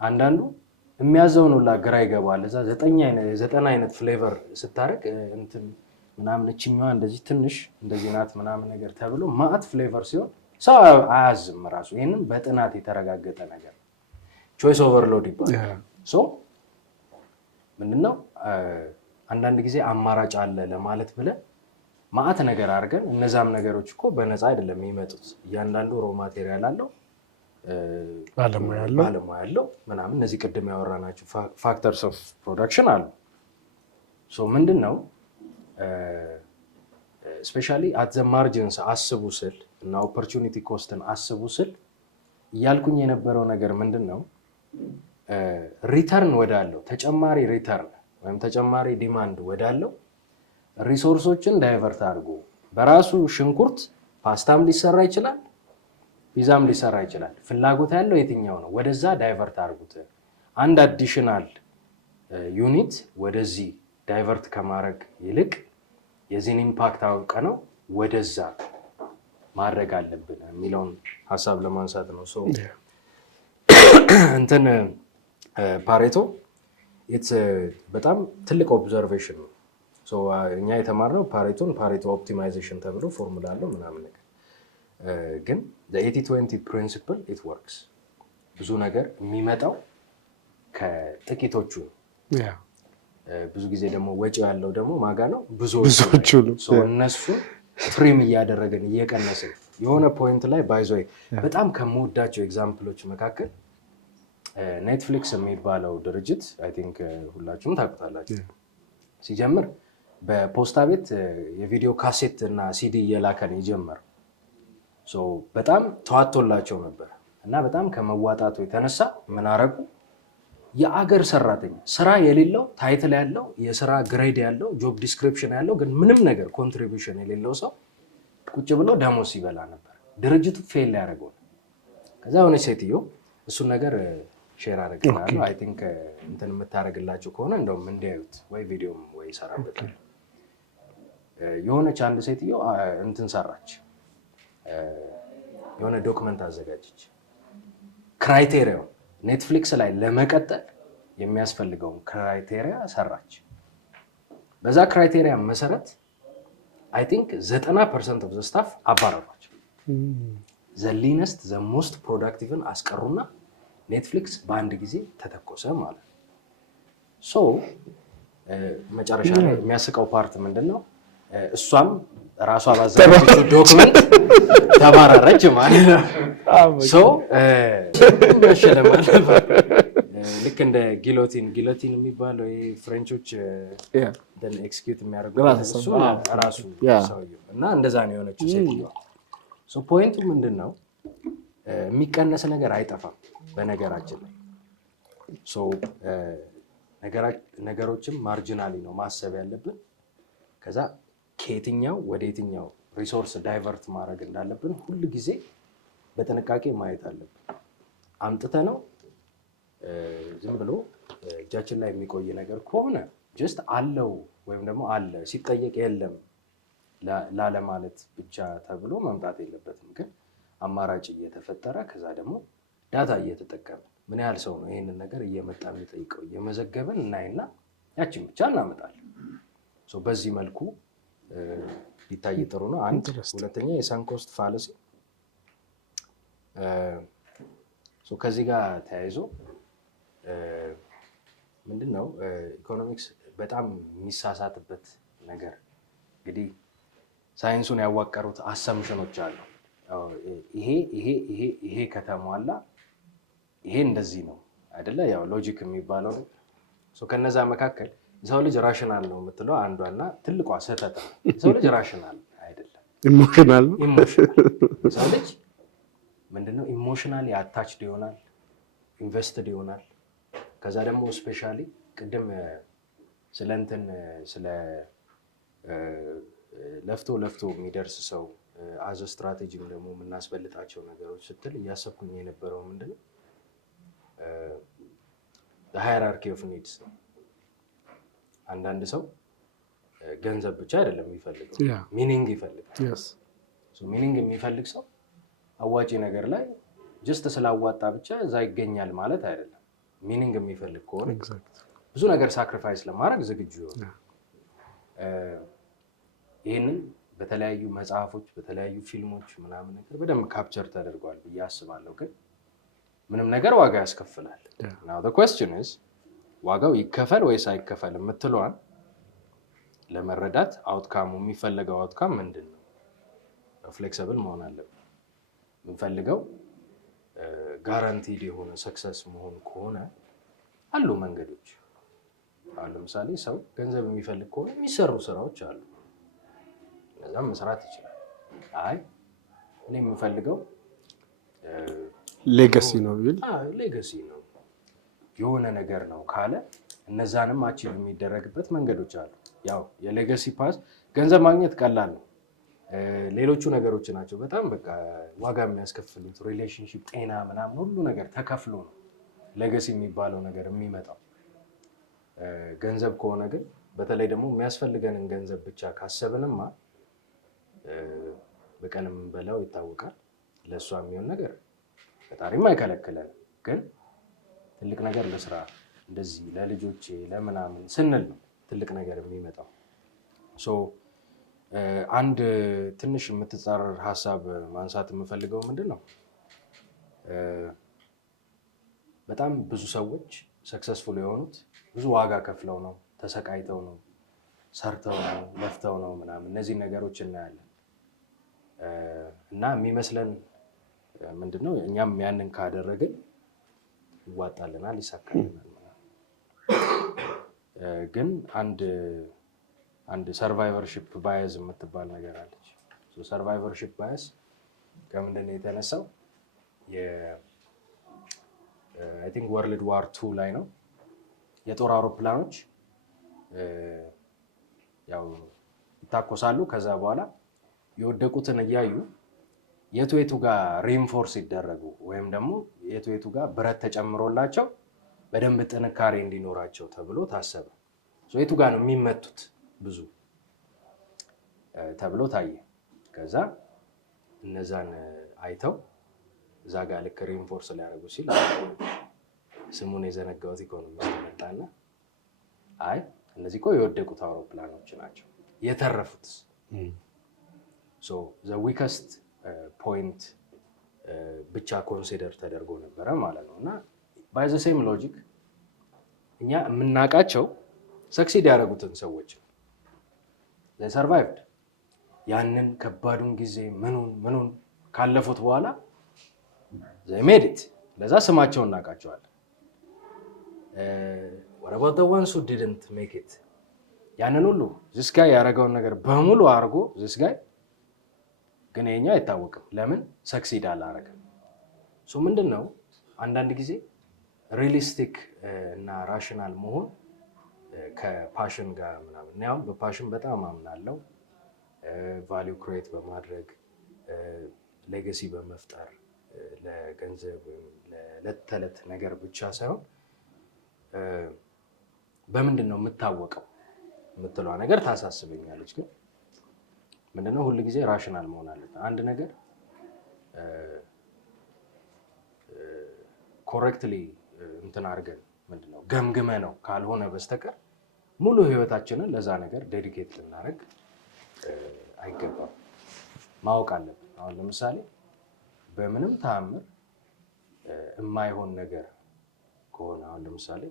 አንዳንዱ የሚያዘውን ሁላ ግራ ይገባል። እዛ 9 አይነት ፍሌቨር ስታረግ እንትን ምናምን እችኛዋ እንደዚህ ትንሽ እንደዚህ ናት ምናምን ነገር ተብሎ ማአት ፍሌቨር ሲሆን ሰው አያዝም ራሱ። ይሄንን በጥናት የተረጋገጠ ነገር ቾይስ ኦቨርሎድ ይባላል። ሶ ምንድነው አንዳንድ ጊዜ አማራጭ አለ ለማለት ብለን ማአት ነገር አድርገን እነዛም ነገሮች እኮ በነፃ አይደለም የሚመጡት። እያንዳንዱ ሮ ማቴሪያል አለው፣ ባለሙያ ያለው ምናምን እነዚህ ቅድም ያወራናቸው ፋክተርስ ኦፍ ፕሮዳክሽን አሉ። ሶ ምንድነው ስፔሻሊ አት ዘ ማርጂንስ አስቡ ስል እና ኦፖርቹኒቲ ኮስትን አስቡ ስል እያልኩኝ የነበረው ነገር ምንድነው ሪተርን ወዳለው ተጨማሪ ሪተርን ወይም ተጨማሪ ዲማንድ ወዳለው ሪሶርሶችን ዳይቨርት አድርጎ በራሱ ሽንኩርት ፓስታም ሊሰራ ይችላል፣ ፒዛም ሊሰራ ይችላል። ፍላጎት ያለው የትኛው ነው? ወደዛ ዳይቨርት አድርጉት። አንድ አዲሽናል ዩኒት ወደዚህ ዳይቨርት ከማድረግ ይልቅ የዚህን ኢምፓክት አውቀ ነው ወደዛ ማድረግ አለብን የሚለውን ሀሳብ ለማንሳት ነው። እንትን ፓሬቶ በጣም ትልቅ ኦብዘርቬሽን ነው። እኛ የተማርነው ፓሬቶ ኦፕቲማይዜሽን ተብሎ ፎርሙላ አለው ምናምን ነገር፣ ግን 80-20 ፕሪንሲፕል ኢት ወርክስ። ብዙ ነገር የሚመጣው ከጥቂቶቹ ነው። ብዙ ጊዜ ደግሞ ወጪ ያለው ደግሞ ማጋ ነው ብዙዎቹ ነው። እነሱን ትሪም እያደረግን እየቀነስን የሆነ ፖይንት ላይ ባይዞ በጣም ከምወዳቸው ኤግዛምፕሎች መካከል ኔትፍሊክስ የሚባለው ድርጅት አይ ቲንክ ሁላችሁም ታውቁታላችሁ። ሲጀምር በፖስታ ቤት የቪዲዮ ካሴት እና ሲዲ እየላከን የጀመረው በጣም ተዋቶላቸው ነበር እና በጣም ከመዋጣቱ የተነሳ ምን አረጉ? የአገር ሰራተኛ ስራ የሌለው ታይትል ያለው የስራ ግሬድ ያለው ጆብ ዲስክሪፕሽን ያለው ግን ምንም ነገር ኮንትሪቢዩሽን የሌለው ሰው ቁጭ ብሎ ደሞዝ ይበላ ነበር። ድርጅቱ ፌል ያደረገው። ከዛ የሆነች ሴትዮ እሱን ነገር ሼር አደረግልሃለሁ። አይ ቲንክ እንትን የምታደርግላቸው ከሆነ እንደውም እንዲያዩት ወይ ቪዲዮም ወይ ይሰራበታል። የሆነች አንድ ሴትዮ እንትን ሰራች፣ የሆነ ዶክመንት አዘጋጀች። ክራይቴሪያው ኔትፍሊክስ ላይ ለመቀጠል የሚያስፈልገውን ክራይቴሪያ ሰራች። በዛ ክራይቴሪያ መሰረት አይ ቲንክ 90% ኦፍ ዘ ስታፍ አባረሯቸው። ዘ ሊነስት ዘ ሞስት ፕሮዳክቲቭን አስቀሩና ኔትፍሊክስ በአንድ ጊዜ ተተኮሰ ማለት ነው። መጨረሻ ላይ የሚያስቀው ፓርት ምንድን ነው? እሷም ራሷ ባዘጋጀችው ዶክመንት ተባረረች ማለት ነው። ልክ እንደ ጊሎቲን የሚባለው ፍሬንቾች ኤክስኪዩት የሚያደርጉት እሱ ራሱ ሰውዬው እና እንደዛ ነው የሆነችው ሴትዮዋ። ፖይንቱ ምንድን ነው? የሚቀነስ ነገር አይጠፋም በነገራችን ላይ። ነገሮችን ማርጂናሊ ነው ማሰብ ያለብን። ከዛ ከየትኛው ወደ የትኛው ሪሶርስ ዳይቨርት ማድረግ እንዳለብን ሁል ጊዜ በጥንቃቄ ማየት አለብን። አምጥተ ነው ዝም ብሎ እጃችን ላይ የሚቆይ ነገር ከሆነ ጀስት አለው ወይም ደግሞ አለ ሲጠየቅ የለም ላለማለት ብቻ ተብሎ መምጣት የለበትም። ግን አማራጭ እየተፈጠረ ከዛ ደግሞ ዳታ እየተጠቀመ ምን ያህል ሰው ነው ይህንን ነገር እየመጣ የሚጠይቀው እየመዘገብን እናይና ያችን ብቻ እናመጣለን። በዚህ መልኩ ሊታይ ጥሩ ነው። አንድ ሁለተኛ የሳንኮስት ፋለሲ ከዚህ ጋር ተያይዞ ምንድን ነው ኢኮኖሚክስ በጣም የሚሳሳትበት ነገር እንግዲህ ሳይንሱን ያዋቀሩት አሰምሽኖች አሉ። ይሄ ከተሟላ ይሄ እንደዚህ ነው አይደለ? ያው ሎጂክ የሚባለው ከነዛ መካከል የሰው ልጅ ራሽናል ነው የምትለው አንዷና ትልቋ ስህተት ነው። የሰው ልጅ ራሽናል አይደለም፣ ኢሞሽናል ነው። የሰው ልጅ ምንድነው ኢሞሽናሊ አታችድ ይሆናል፣ ኢንቨስትድ ይሆናል። ከዛ ደግሞ ስፔሻሊ ቅድም ስለ ለፍቶ የሚደርስ ሰው አዘ ስትራቴጂም ደግሞ የምናስበልጣቸው ነገሮች ስትል እያሰብኩኝ የነበረው ምንድነው ሃይራርኪ ኦፍ ኒድስ ነው። አንዳንድ ሰው ገንዘብ ብቻ አይደለም የሚፈልገው፣ ሚኒንግ ይፈልጋል። ሚኒንግ የሚፈልግ ሰው አዋጪ ነገር ላይ ጀስት ስላዋጣ ብቻ እዛ ይገኛል ማለት አይደለም። ሚኒንግ የሚፈልግ ከሆነ ብዙ ነገር ሳክሪፋይስ ለማድረግ ዝግጁ ይሆናል። ይህንን በተለያዩ መጽሐፎች በተለያዩ ፊልሞች ምናምን ነገር በደንብ ካፕቸር ተደርጓል ብዬ አስባለሁ። ግን ምንም ነገር ዋጋ ያስከፍላል። ናው ዘ ኩዌስችን ኢዝ ዋጋው ይከፈል ወይስ አይከፈል የምትለዋን ለመረዳት አውትካሙ የሚፈልገው አውትካም ምንድን ነው? ፍሌክሲብል መሆን አለብን። የምንፈልገው ጋራንቲድ የሆነ ሰክሰስ መሆን ከሆነ አሉ መንገዶች። አሁን ለምሳሌ ሰው ገንዘብ የሚፈልግ ከሆነ የሚሰሩ ስራዎች አሉ፣ እነዛም መስራት ይችላል። አይ እኔ የምፈልገው ሌጋሲ ነው ቢል ሌጋሲ ነው የሆነ ነገር ነው ካለ እነዛንም አቺቭ የሚደረግበት መንገዶች አሉ። ያው የሌጋሲ ፓስ ገንዘብ ማግኘት ቀላል ነው። ሌሎቹ ነገሮች ናቸው በጣም በቃ ዋጋ የሚያስከፍሉት። ሪሌሽንሺፕ፣ ጤና ምናምን ሁሉ ነገር ተከፍሎ ነው ሌጋሲ የሚባለው ነገር የሚመጣው። ገንዘብ ከሆነ ግን በተለይ ደግሞ የሚያስፈልገንን ገንዘብ ብቻ ካሰብንማ በቀን የምንበላው ይታወቃል። ለእሷ የሚሆን ነገር ፈጣሪም አይከለክለን። ግን ትልቅ ነገር ለስራ እንደዚህ ለልጆቼ ለምናምን ስንል ነው ትልቅ ነገር የሚመጣው። አንድ ትንሽ የምትጻረር ሀሳብ ማንሳት የምፈልገው ምንድን ነው፣ በጣም ብዙ ሰዎች ሰክሰስፉል የሆኑት ብዙ ዋጋ ከፍለው ነው፣ ተሰቃይተው ነው፣ ሰርተው ነው፣ ለፍተው ነው ምናምን እነዚህ ነገሮች እናያለን። እና የሚመስለን ምንድን ነው እኛም ያንን ካደረግን ይዋጣልናል፣ ይሳካልናል። ግን አንድ ሰርቫይቨርሺፕ ባያዝ የምትባል ነገር አለች። ሰርቫይቨርሺፕ ባያዝ ከምንድን ነው የተነሳው? አይ ቲንክ ወርልድ ዋር 2 ላይ ነው። የጦር አውሮፕላኖች ያው ይታኮሳሉ። ከዛ በኋላ የወደቁትን እያዩ የቱ ጋር ሪንፎርስ ይደረጉ ወይም ደግሞ የቱ ጋር ብረት ተጨምሮላቸው በደንብ ጥንካሬ እንዲኖራቸው ተብሎ ታሰበ። የቱ ጋር ነው የሚመቱት ብዙ ተብሎ ታየ። ከዛ እነዛን አይተው እዛ ጋር ልክ ሪንፎርስ ሊያደርጉ ሲል ስሙን የዘነጋሁት ኢኮኖሚስት መጣና አይ እነዚህ እኮ የወደቁት አውሮፕላኖች ናቸው የተረፉትስ ዘ ዊከስት ፖይንት ብቻ ኮንሲደር ተደርጎ ነበረ ማለት ነው። እና ባይ ዘ ሴም ሎጂክ እኛ የምናውቃቸው ሰክሲድ ያደረጉትን ሰዎች ነው ሰርቫይቭድ ያንን ከባዱን ጊዜ ምኑን ካለፉት በኋላ ሜዲት ለዛ ስማቸውን እናውቃቸዋለን። what about the ones who didn't make it? ያንን ሁሉ this guy ያደረገውን ነገር በሙሉ አድርጎ this guy ግን የኛ አይታወቅም። ለምን ሰክሲድ አላረገም? ምንድን ነው አንዳንድ ጊዜ ሪሊስቲክ እና ራሽናል መሆን ከፓሽን ጋር ምናምን። እኔ አሁን በፓሽን በጣም አምናለሁ። ቫሊዩ ክሬት በማድረግ ሌጋሲ በመፍጠር ለገንዘብ ወይም ለዕለት ተዕለት ነገር ብቻ ሳይሆን በምንድን ነው የምታወቀው የምትለዋ ነገር ታሳስበኛለች። ግን ምንድነው ሁሉ ጊዜ ራሽናል መሆን አለበት። አንድ ነገር ኮሬክትሊ እንትን አድርገን ምንድነው ገምግመ ነው ካልሆነ በስተቀር ሙሉ ህይወታችንን ለዛ ነገር ዴዲኬት ልናደርግ አይገባም። ማወቅ አለብን። አሁን ለምሳሌ በምንም ተአምር የማይሆን ነገር ከሆነ አሁን ለምሳሌ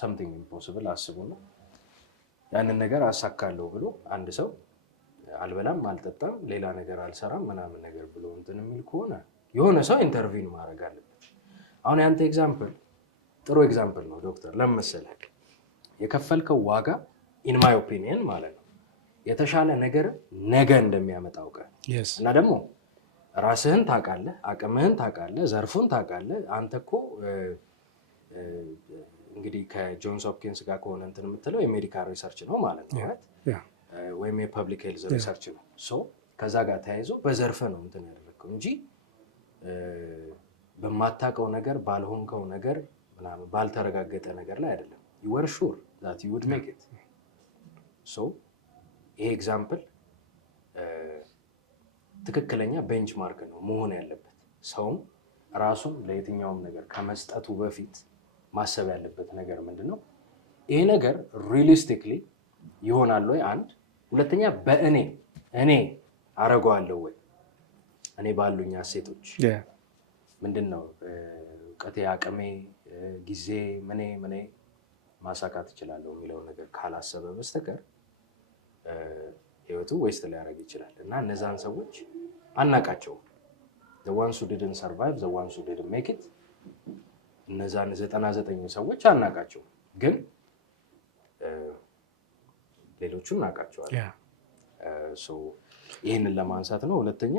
something impossible አስቡና ያንን ነገር አሳካለሁ ብሎ አንድ ሰው አልበላም አልጠጣም ሌላ ነገር አልሰራም ምናምን ነገር ብሎ እንትን የሚል ከሆነ የሆነ ሰው ኢንተርቪው ማድረግ አለበት። አሁን ያንተ ኤግዛምፕል ጥሩ ኤግዛምፕል ነው ዶክተር። ለምሳሌ የከፈልከው ዋጋ ኢን ማይ ኦፒኒየን ማለት ነው የተሻለ ነገር ነገ እንደሚያመጣ አውቀህ እና ደግሞ ራስህን ታውቃለህ፣ አቅምህን ታውቃለህ፣ ዘርፉን ታውቃለህ። አንተ እኮ እንግዲህ ከጆንስ ሆፕኪንስ ጋር ከሆነ እንትን የምትለው የሜዲካል ሪሰርች ነው ማለት ነው ወይም የፐብሊክ ሄልዝ ሪሰርች ነው። ከዛ ጋር ተያይዞ በዘርፈ ነው እንትን ያደረግከው እንጂ በማታውቀው ነገር ባልሆንከው ነገር ምናምን ባልተረጋገጠ ነገር ላይ አይደለም። you were sure that you would make it. ይሄ ኤግዛምፕል ትክክለኛ ቤንችማርክ ነው መሆን ያለበት። ሰውም ራሱን ለየትኛውም ነገር ከመስጠቱ በፊት ማሰብ ያለበት ነገር ምንድነው? ይሄ ነገር ሪሊስቲክሊ ይሆናል ወይ? አንድ ሁለተኛ እኔ አረጋለሁ ወይ? እኔ ባሉኝ አሴቶች ምንድነው እውቀቴ፣ አቅሜ፣ ጊዜ ምን ማሳካት እችላለሁ የሚለው ነገር ካላሰበ በስተቀር ህይወቱ ዌስት ሊያደርግ ይችላል። እና እነዛን ሰዎች አናቃቸውም። the ones who didn't survive, the ones who didn't make it እነዛን 99 ሰዎች አናቃቸውም፣ ግን ሌሎቹን እናቃቸዋለን። ይህንን ለማንሳት ነው። ሁለተኛ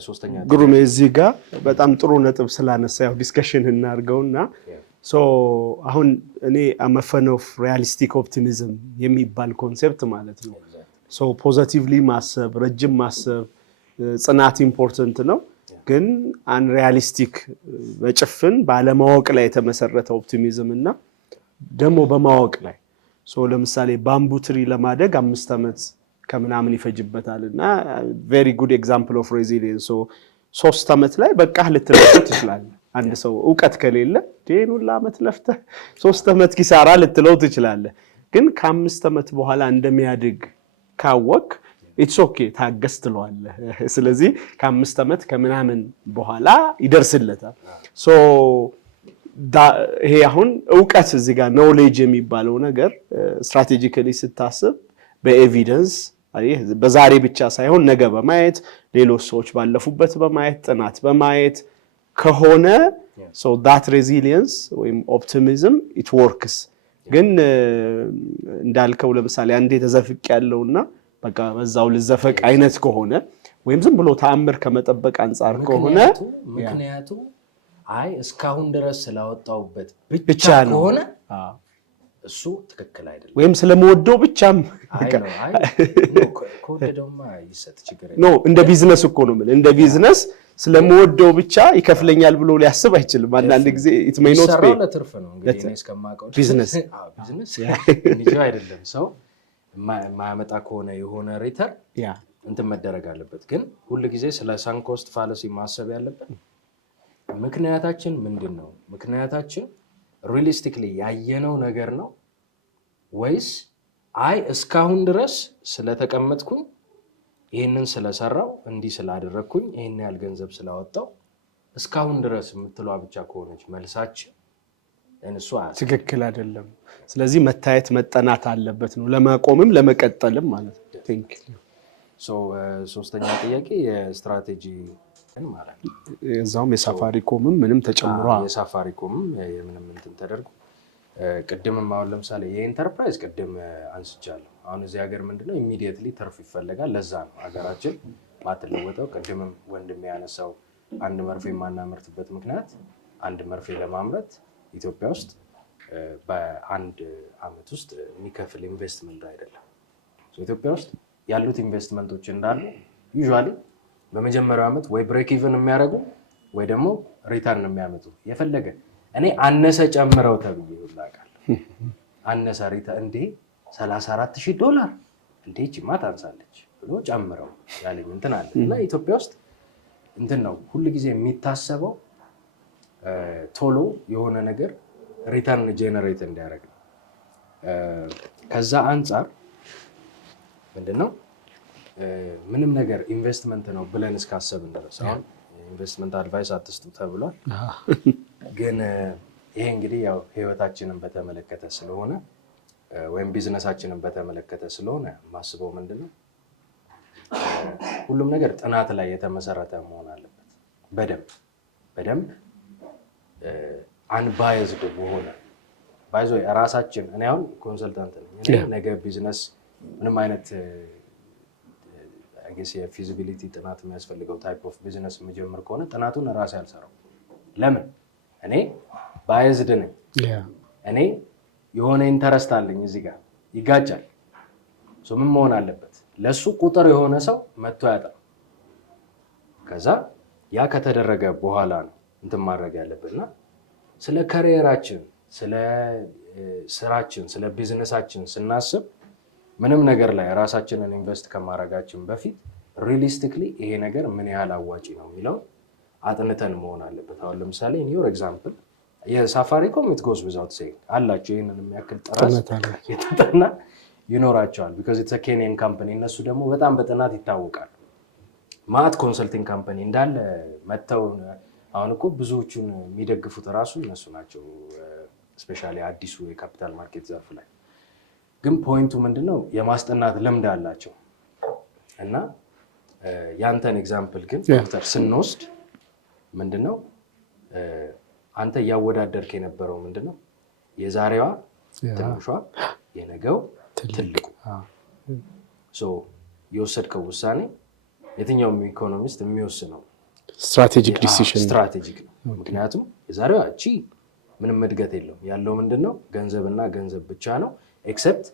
ሶስተኛ ግሩም እዚህ ጋር በጣም ጥሩ ነጥብ ስላነሳ ያው ዲስከሽን እናድርገውና አሁን እኔ አመፈን ኦፍ ሪያሊስቲክ ኦፕቲሚዝም የሚባል ኮንሴፕት ማለት ነው። ፖዚቲቭሊ ማሰብ፣ ረጅም ማሰብ፣ ጽናት ኢምፖርታንት ነው። ግን አንሪያሊስቲክ በጭፍን ባለማወቅ ላይ የተመሰረተ ኦፕቲሚዝም እና ደግሞ በማወቅ ላይ ለምሳሌ ባምቡ ትሪ ለማደግ 5 ዓመት ከምናምን ይፈጅበታል እና ቬሪ ጉድ ኤግዛምፕል ኦፍ ሬዚሊየንስ 3 ዓመት ላይ በቃ ልትለፈው ትችላለህ። አንድ ሰው እውቀት ከሌለ ሁላ ዓመት ለፍተህ 3 ዓመት ኪሳራ ልትለው ትችላለህ። ግን ከ5 ዓመት በኋላ እንደሚያድግ ካወቅ ኢትስ ኦኬ ታገስ ትለዋለህ። ስለዚህ ከ5 ዓመት ከምናምን በኋላ ይደርስለታል። ይሄ አሁን እውቀት እዚህ ጋር ኖሌጅ የሚባለው ነገር ስትራቴጂካሊ ስታስብ በኤቪደንስ በዛሬ ብቻ ሳይሆን ነገ በማየት ሌሎች ሰዎች ባለፉበት በማየት ጥናት በማየት ከሆነ that resilience ወይም ኦፕቲሚዝም it works። ግን እንዳልከው ለምሳሌ አንዴ ተዘፍቅ ያለውና በቃ በዛው ልዘፈቅ አይነት ከሆነ ወይም ዝም ብሎ ተአምር ከመጠበቅ አንፃር ከሆነ ምክንያቱ አይ እስካሁን ድረስ ስላወጣውበት ብቻ ከሆነ እሱ ትክክል አይደለም። ወይም ስለመወደው ብቻም ከወደደውማ ይሰጥ ችግር ነው። እንደ ቢዝነስ እኮ ነው ማለት እንደ ቢዝነስ ስለመወደው ብቻ ይከፍለኛል ብሎ ሊያስብ አይችልም። አንዳንድ ጊዜ it may not pay ለትርፍ ነው እንግዲህ እኔ እስከማውቀው ቢዝነስ እንጂ አይደለም። ሰው ማያመጣ ከሆነ የሆነ ሪተርን እንትን መደረግ አለበት። ግን ሁሉ ጊዜ ስለ ሳንክ ኮስት ፋላሲ ማሰብ ያለበት ምክንያታችን ምንድን ነው? ምክንያታችን ሪሊስቲክሊ ያየነው ነገር ነው ወይስ አይ እስካሁን ድረስ ስለተቀመጥኩኝ ይሄንን ስለሰራው እንዲህ ስላደረግኩኝ ይሄን ያህል ገንዘብ ስላወጣው እስካሁን ድረስ የምትለዋ ብቻ ከሆነች መልሳችን እንሱ ትክክል አይደለም። ስለዚህ መታየት መጠናት አለበት ነው ለማቆምም ለመቀጠልም ማለት ነው። ቲንክ ሶስተኛ ጥያቄ የስትራቴጂ ማለት ነው። እዛውም የሳፋሪኮምም ምንም ተጨምሯል። የሳፋሪኮምም የምንም እንትን ተደርጎ ቅድምም አሁን ለምሳሌ የኢንተርፕራይዝ ቅድም አንስቻለሁ። አሁን እዚህ ሀገር ምንድነው ኢሚዲየትሊ ትርፍ ይፈልጋል። ለዛ ነው ሀገራችን ማትለወጠው። ቅድምም ወንድም ያነሳው አንድ መርፌ የማናመርትበት ምክንያት አንድ መርፌ ለማምረት ኢትዮጵያ ውስጥ በአንድ አመት ውስጥ የሚከፍል ኢንቨስትመንት አይደለም። ኢትዮጵያ ውስጥ ያሉት ኢንቨስትመንቶች እንዳሉ ዩዥዋሊ በመጀመሪያው አመት ወይ ብሬክ ኢቨን የሚያደርጉ ወይ ደግሞ ሪተርን የሚያመጡ የፈለገ እኔ አነሰ ጨምረው ተብዬ ይላቃል። አነሰ ሪተርን እንዴ $34,000 እንዴ ጭማ ታንሳለች ብሎ ጨምረው ያለኝ እንትን አለ እና ኢትዮጵያ ውስጥ እንትን ነው ሁሉ ጊዜ የሚታሰበው ቶሎ የሆነ ነገር ሪተርን ጄነሬት እንዲያደርግ ነው። ከዛ አንፃር ምንድነው ምንም ነገር ኢንቨስትመንት ነው ብለን እስካሰብን ድረስ አሁን ኢንቨስትመንት አድቫይስ አትስጡ ተብሏል። ግን ይሄ እንግዲህ ያው ህይወታችንን በተመለከተ ስለሆነ ወይም ቢዝነሳችንን በተመለከተ ስለሆነ ማስበው ምንድነው ሁሉም ነገር ጥናት ላይ የተመሰረተ መሆን አለበት። በደንብ አንባይዝድ በሆነ ባይዞ ራሳችን እኔ አሁን ኮንሰልታንት ነኝ። ነገ ቢዝነስ ምንም አይነት የፊዚቢሊቲ ጥናት የሚያስፈልገው ታይፕ ኦፍ ቢዝነስ የሚጀምር ከሆነ ጥናቱን ራሴ አልሰራው። ለምን? እኔ ባይዝድ ነኝ። እኔ የሆነ ኢንተረስት አለኝ እዚህ ጋር ይጋጫል። ምን መሆን አለበት? ለሱ ቁጥር የሆነ ሰው መጥቶ ያጣ። ከዛ ያ ከተደረገ በኋላ ነው እንትን ማድረግ ያለብንና ስለ ካሪየራችን፣ ስለ ስራችን፣ ስለ ቢዝነሳችን ስናስብ ምንም ነገር ላይ ራሳችንን ኢንቨስት ከማድረጋችን በፊት ሪሊስቲክሊ ይሄ ነገር ምን ያህል አዋጪ ነው የሚለው አጥንተን መሆን አለበት። አሁን ለምሳሌ ኒውር ኤግዛምፕል የሳፋሪኮም ኢት ጎስ ዊዛውት ሴይንግ አላቸው ይሄንን የሚያክል ጥራት የተጠና ይኖራቸዋል። ቢኮዝ ኢትስ አ ኬንያን ካምፓኒ እነሱ ደግሞ በጣም በጥናት ይታወቃሉ። ማት ኮንሰልቲንግ ካምፓኒ እንዳለ መተው አሁን እኮ ብዙዎቹን የሚደግፉት ራሱ እነሱ ናቸው። ስፔሻሊ አዲሱ የካፒታል ማርኬት ዘርፍ ላይ ግን ፖይንቱ ምንድነው የማስጠናት ልምድ አላቸው። እና ያንተን ኤግዛምፕል ግን ዶክተር ስንወስድ ምንድነው አንተ እያወዳደርክ የነበረው ምንድነው የዛሬዋ ትንሿ የነገው ትልቁ የወሰድከው ውሳኔ የትኛውም ኢኮኖሚስት የሚወስነው ስትራቴጂክ ዲሲሽን ስትራቴጂክ ነው። ምክንያቱም የዛሬዋ እቺ ምንም እድገት የለውም ያለው ምንድነው ገንዘብና ገንዘብ ብቻ ነው። ኤክሰፕት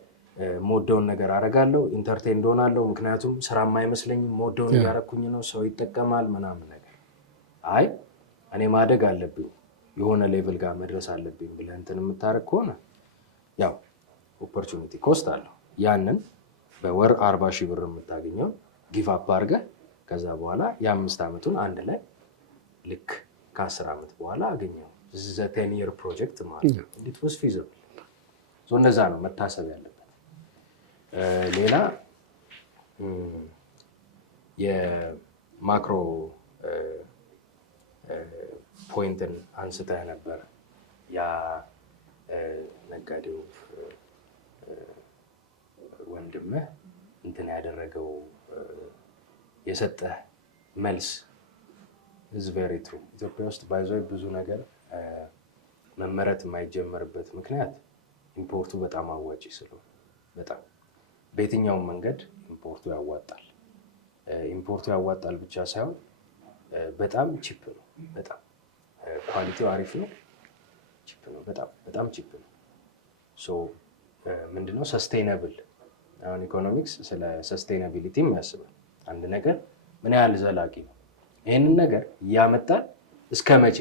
ሞደውን ነገር አረጋለሁ፣ ኢንተርቴን ሆናለሁ፣ ምክንያቱም ስራም አይመስለኝም፣ ሞደውን እያረኩኝ ነው፣ ሰው ይጠቀማል ምናምን ነገር። አይ እኔ ማደግ አለብኝ የሆነ ሌቭል ጋር መድረስ አለብኝ ብለህ እንትን የምታረግ ከሆነ ያው ኦፖርቹኒቲ ኮስት አለው። ያንን በወር 40 ሺህ ብር የምታገኘው ጊቭ አፕ አድርገህ ከዛ በኋላ የ5 ዓመቱን አንድ ላይ ልክ ከ10 ዓመት በኋላ አገኘው። ዘ 10 year ፕሮጀክት ማለት ነው። ኢት ዋዝ ፊዚብል። እንደዛ ነው መታሰብ ያለበት። ሌላ የማክሮ ፖይንትን አንስተህ ነበር። ያ ነጋዴው ወንድምህ እንትን ያደረገው የሰጠህ መልስ is very true። ኢትዮጵያ ውስጥ ባይዞይ ብዙ ነገር መመረት የማይጀመርበት ምክንያት ኢምፖርቱ በጣም አዋጪ ስለሆነ፣ በጣም በየትኛውም መንገድ ኢምፖርቱ ያዋጣል። ኢምፖርቱ ያዋጣል ብቻ ሳይሆን በጣም ቺፕ ነው። በጣም ኳሊቲው አሪፍ ነው። ቺፕ ነው። በጣም ቺፕ ነው። ሶ ምንድነው ሰስቴይነብል። አሁን ኢኮኖሚክስ ስለ ሰስቴይናቢሊቲም ያስባል። አንድ ነገር ምን ያህል ዘላቂ ነው፣ ይህንን ነገር እያመጣን እስከ መቼ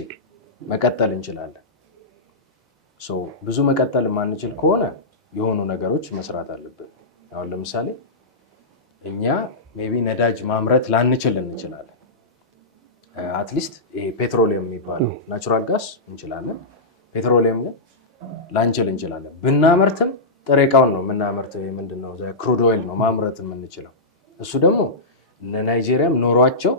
መቀጠል እንችላለን። ሶ ብዙ መቀጠል የማንችል ከሆነ የሆኑ ነገሮች መስራት አለብን። አሁን ለምሳሌ እኛ ሜቢ ነዳጅ ማምረት ላንችል እንችላለን። አትሊስት ይሄ ፔትሮሊየም የሚባለው ናቹራል ጋስ እንችላለን፣ ፔትሮሊየም ግን ላንችል እንችላለን። ብናመርትም ጥሬ እቃውን ነው የምናመርተው። ምንድነው ክሩድ ኦይል ነው ማምረት የምንችለው። እሱ ደግሞ እነ ናይጄሪያም ኖሯቸው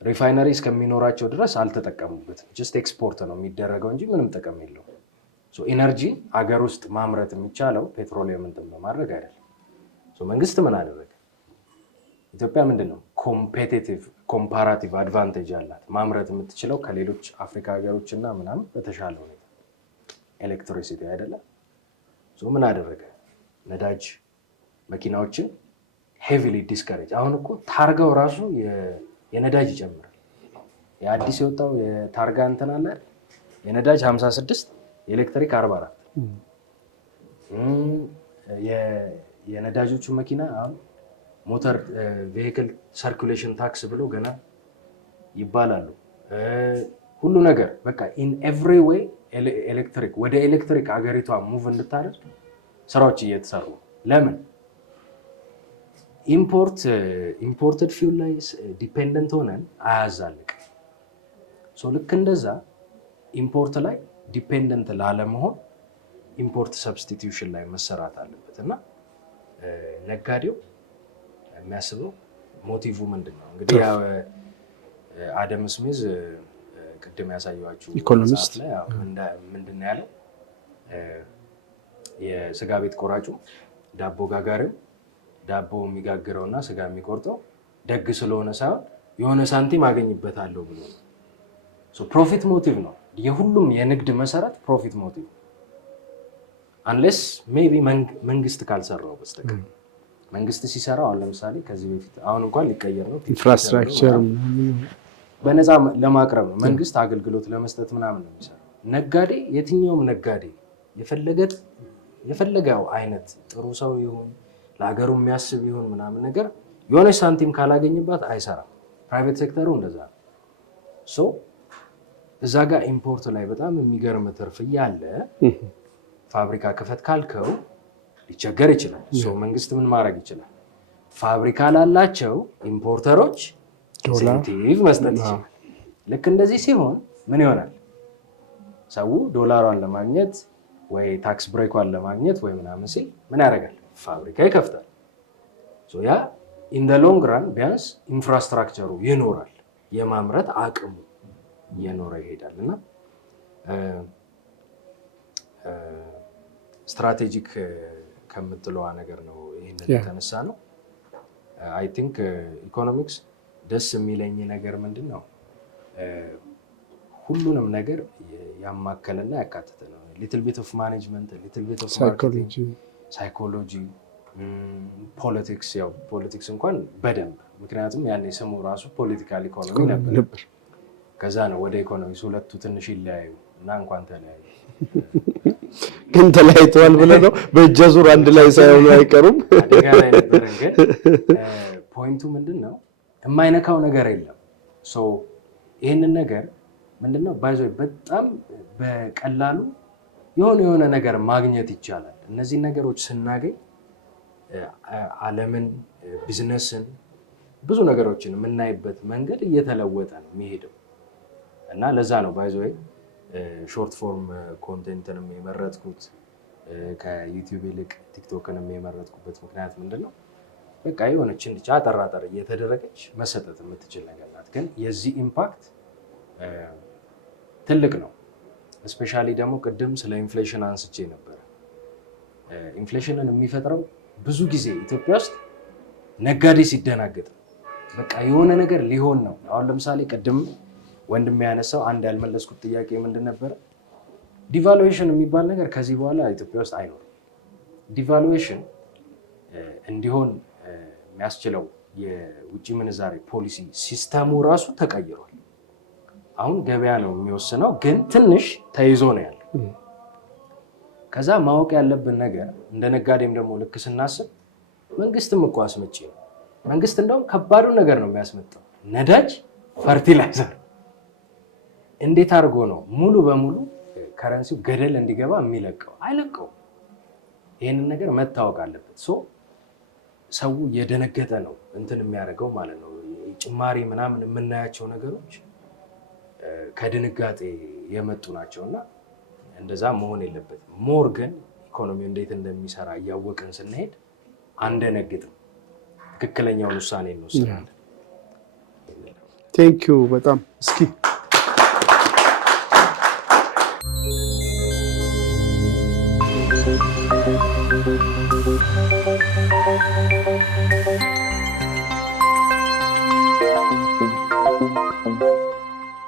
ሪፋይነሪ እስከሚኖራቸው ድረስ አልተጠቀሙበትም። ጀስት ኤክስፖርት ነው የሚደረገው እንጂ ምንም ጥቅም የለውም። ኢነርጂ አገር ውስጥ ማምረት የሚቻለው ፔትሮሊየም እንትን በማድረግ አይደለም። መንግስት ምን አደረገ? ኢትዮጵያ ምንድነው ኮምፔቲቲቭ ኮምፓራቲቭ አድቫንቴጅ አላት። ማምረት የምትችለው ከሌሎች አፍሪካ ሀገሮች እና ምናምን በተሻለ ሁኔታ ኤሌክትሪሲቲ አይደለም። ምን አደረገ? ነዳጅ መኪናዎችን ሄቪሊ ዲስከሬጅ። አሁን እኮ ታርጋው ራሱ የነዳጅ ይጨምራል። የአዲስ የወጣው የታርጋ እንትን አለ የነዳጅ 56 የኤሌክትሪክ 44። የነዳጆቹ መኪና አሁን ሞተር ቬሂክል ሰርኩሌሽን ታክስ ብሎ ገና ይባላሉ። ሁሉ ነገር በቃ ኢን ኤቭሪ ዌይ ኤሌክትሪክ ወደ ኤሌክትሪክ አገሪቷ ሙቭ እንድታደርግ ስራዎች እየተሰሩ። ለምን ኢምፖርትድ ፊውል ላይ ዲፔንደንት ሆነን አያዛልቅ። ልክ እንደዛ ኢምፖርት ላይ ዲፔንደንት ላለመሆን ኢምፖርት ሰብስቲቲዩሽን ላይ መሰራት አለበት እና ነጋዴው የሚያስበው ሞቲቭ ምንድን ነው? እንግዲህ አደም ስሚዝ ቅድም ያሳየኋችሁ ኢኮኖሚስት ላይ ምንድን ነው ያለው? የስጋ ቤት ቆራጩ ዳቦ ጋጋሪው ዳቦ የሚጋግረው እና ስጋ የሚቆርጠው ደግ ስለሆነ ሳይሆን የሆነ ሳንቲም አገኝበታለሁ ብሎ ነው። ፕሮፊት ሞቲቭ ነው የሁሉም የንግድ መሰረት፣ ፕሮፊት ሞቲቭ አንሌስ ሜቢ መንግስት ካልሰራው በስተቀር። መንግስት ሲሰራው አሁን ለምሳሌ ከዚህ በፊት አሁን እንኳን ሊቀየር ነው ኢንፍራስትራክቸር በነፃ ለማቅረብ ነው መንግስት አገልግሎት ለመስጠት ምናምን ነው የሚሰራው። ነጋዴ የትኛውም ነጋዴ የፈለገው አይነት ጥሩ ሰው ይሁን ለሀገሩ የሚያስብ ይሁን ምናምን ነገር የሆነች ሳንቲም ካላገኝባት አይሰራም። ፕራይቬት ሴክተሩ እንደዛ ነው። እዛ ጋር ኢምፖርት ላይ በጣም የሚገርም ትርፍ እያለ ፋብሪካ ክፈት ካልከው ሊቸገር ይችላል። መንግስት ምን ማድረግ ይችላል? ፋብሪካ ላላቸው ኢምፖርተሮች ኢንሴንቲቭ መስጠት ይችላል። ልክ እንደዚህ ሲሆን ምን ይሆናል? ሰው ዶላሯን ለማግኘት ወይ ታክስ ብሬኳን ለማግኘት ወይ ምናምን ሲል ምን ያደርጋል? ፋብሪካ ይከፍታል። ያ ኢን ደ ሎንግ ራን ቢያንስ ኢንፍራስትራክቸሩ ይኖራል፣ የማምረት አቅሙ እየኖረ ይሄዳል እና ስትራቴጂክ ከምትለዋ ነገር ነው ይህንን የተነሳ ነው። አይ ቲንክ ኢኮኖሚክስ ደስ የሚለኝ ነገር ምንድን ነው? ሁሉንም ነገር ያማከለና ያካተተ ነው። ሊትል ቢት ኦፍ ማኔጅመንት፣ ሊትል ቢት ኦፍ ሳይኮሎጂ፣ ፖለቲክስ። ያው ፖለቲክስ እንኳን ምክንያቱም ያኔ ስሙ ራሱ ፖለቲካል ኢኮኖሚ ነበር። ከዛ ነው ወደ ኢኮኖሚክስ ሁለቱ ትንሽ ይለያዩ እና እንኳን ተለያዩ ግን ተለያይተዋል ብለህ ነው በእጀ ዙር አንድ ላይ ሳይሆኑ አይቀሩም። አደጋ ላይ ነበር። ግን ፖይንቱ ምንድነው የማይነካው ነገር የለም። ሶ ይህንን ነገር ምንድነው ባይዞ በጣም በቀላሉ የሆነ ነገር ማግኘት ይቻላል። እነዚህ ነገሮች ስናገኝ ዓለምን፣ ቢዝነስን፣ ብዙ ነገሮችን የምናይበት መንገድ እየተለወጠ ነው የሚሄደው እና ለዛ ነው ባይዞ ሾርት ፎርም ኮንቴንትንም የመረጥኩት ከዩቲዩብ ይልቅ ቲክቶክንም የመረጥኩበት ምክንያት ምንድነው በቃ የሆነችን ብቻ አጠራጠር እየተደረገች መሰጠት የምትችል ነገር ናት። ግን የዚህ ኢምፓክት ትልቅ ነው። እስፔሻሊ ደግሞ ቅድም ስለ ኢንፍሌሽን አንስቼ ነበር። ኢንፍሌሽንን የሚፈጥረው ብዙ ጊዜ ኢትዮጵያ ውስጥ ነጋዴ ሲደናገጥ በቃ የሆነ ነገር ሊሆን ነው። አሁን ለምሳሌ ቅድም ወንድም ያነሳው አንድ ያልመለስኩት ጥያቄ ምንድን ነበረ? ዲቫሉዌሽን የሚባል ነገር ከዚህ በኋላ ኢትዮጵያ ውስጥ አይኖርም። ዲቫሉዌሽን እንዲሆን የሚያስችለው የውጭ ምንዛሬ ፖሊሲ ሲስተሙ ራሱ ተቀይሯል። አሁን ገበያ ነው የሚወስነው፣ ግን ትንሽ ተይዞ ነው ያለው። ከዛ ማወቅ ያለብን ነገር እንደ ነጋዴም ደግሞ ልክ ስናስብ መንግስትም እኮ አስመጪ ነው። መንግስት እንደውም ከባዱ ነገር ነው የሚያስመጣው፣ ነዳጅ፣ ፈርቲላይዘር። እንዴት አድርጎ ነው ሙሉ በሙሉ ከረንሲው ገደል እንዲገባ የሚለቀው? አይለቀውም። ይህንን ነገር መታወቅ አለበት። ሰው እየደነገጠ ነው እንትን የሚያደርገው ማለት ነው። ጭማሪ ምናምን የምናያቸው ነገሮች ከድንጋጤ የመጡ ናቸው እና እንደዛ መሆን የለበትም። ሞር ግን ኢኮኖሚው እንዴት እንደሚሰራ እያወቅን ስንሄድ አንደነግጥም፣ ትክክለኛውን ውሳኔ እንወስናለን። ቴንኪዩ በጣም እስኪ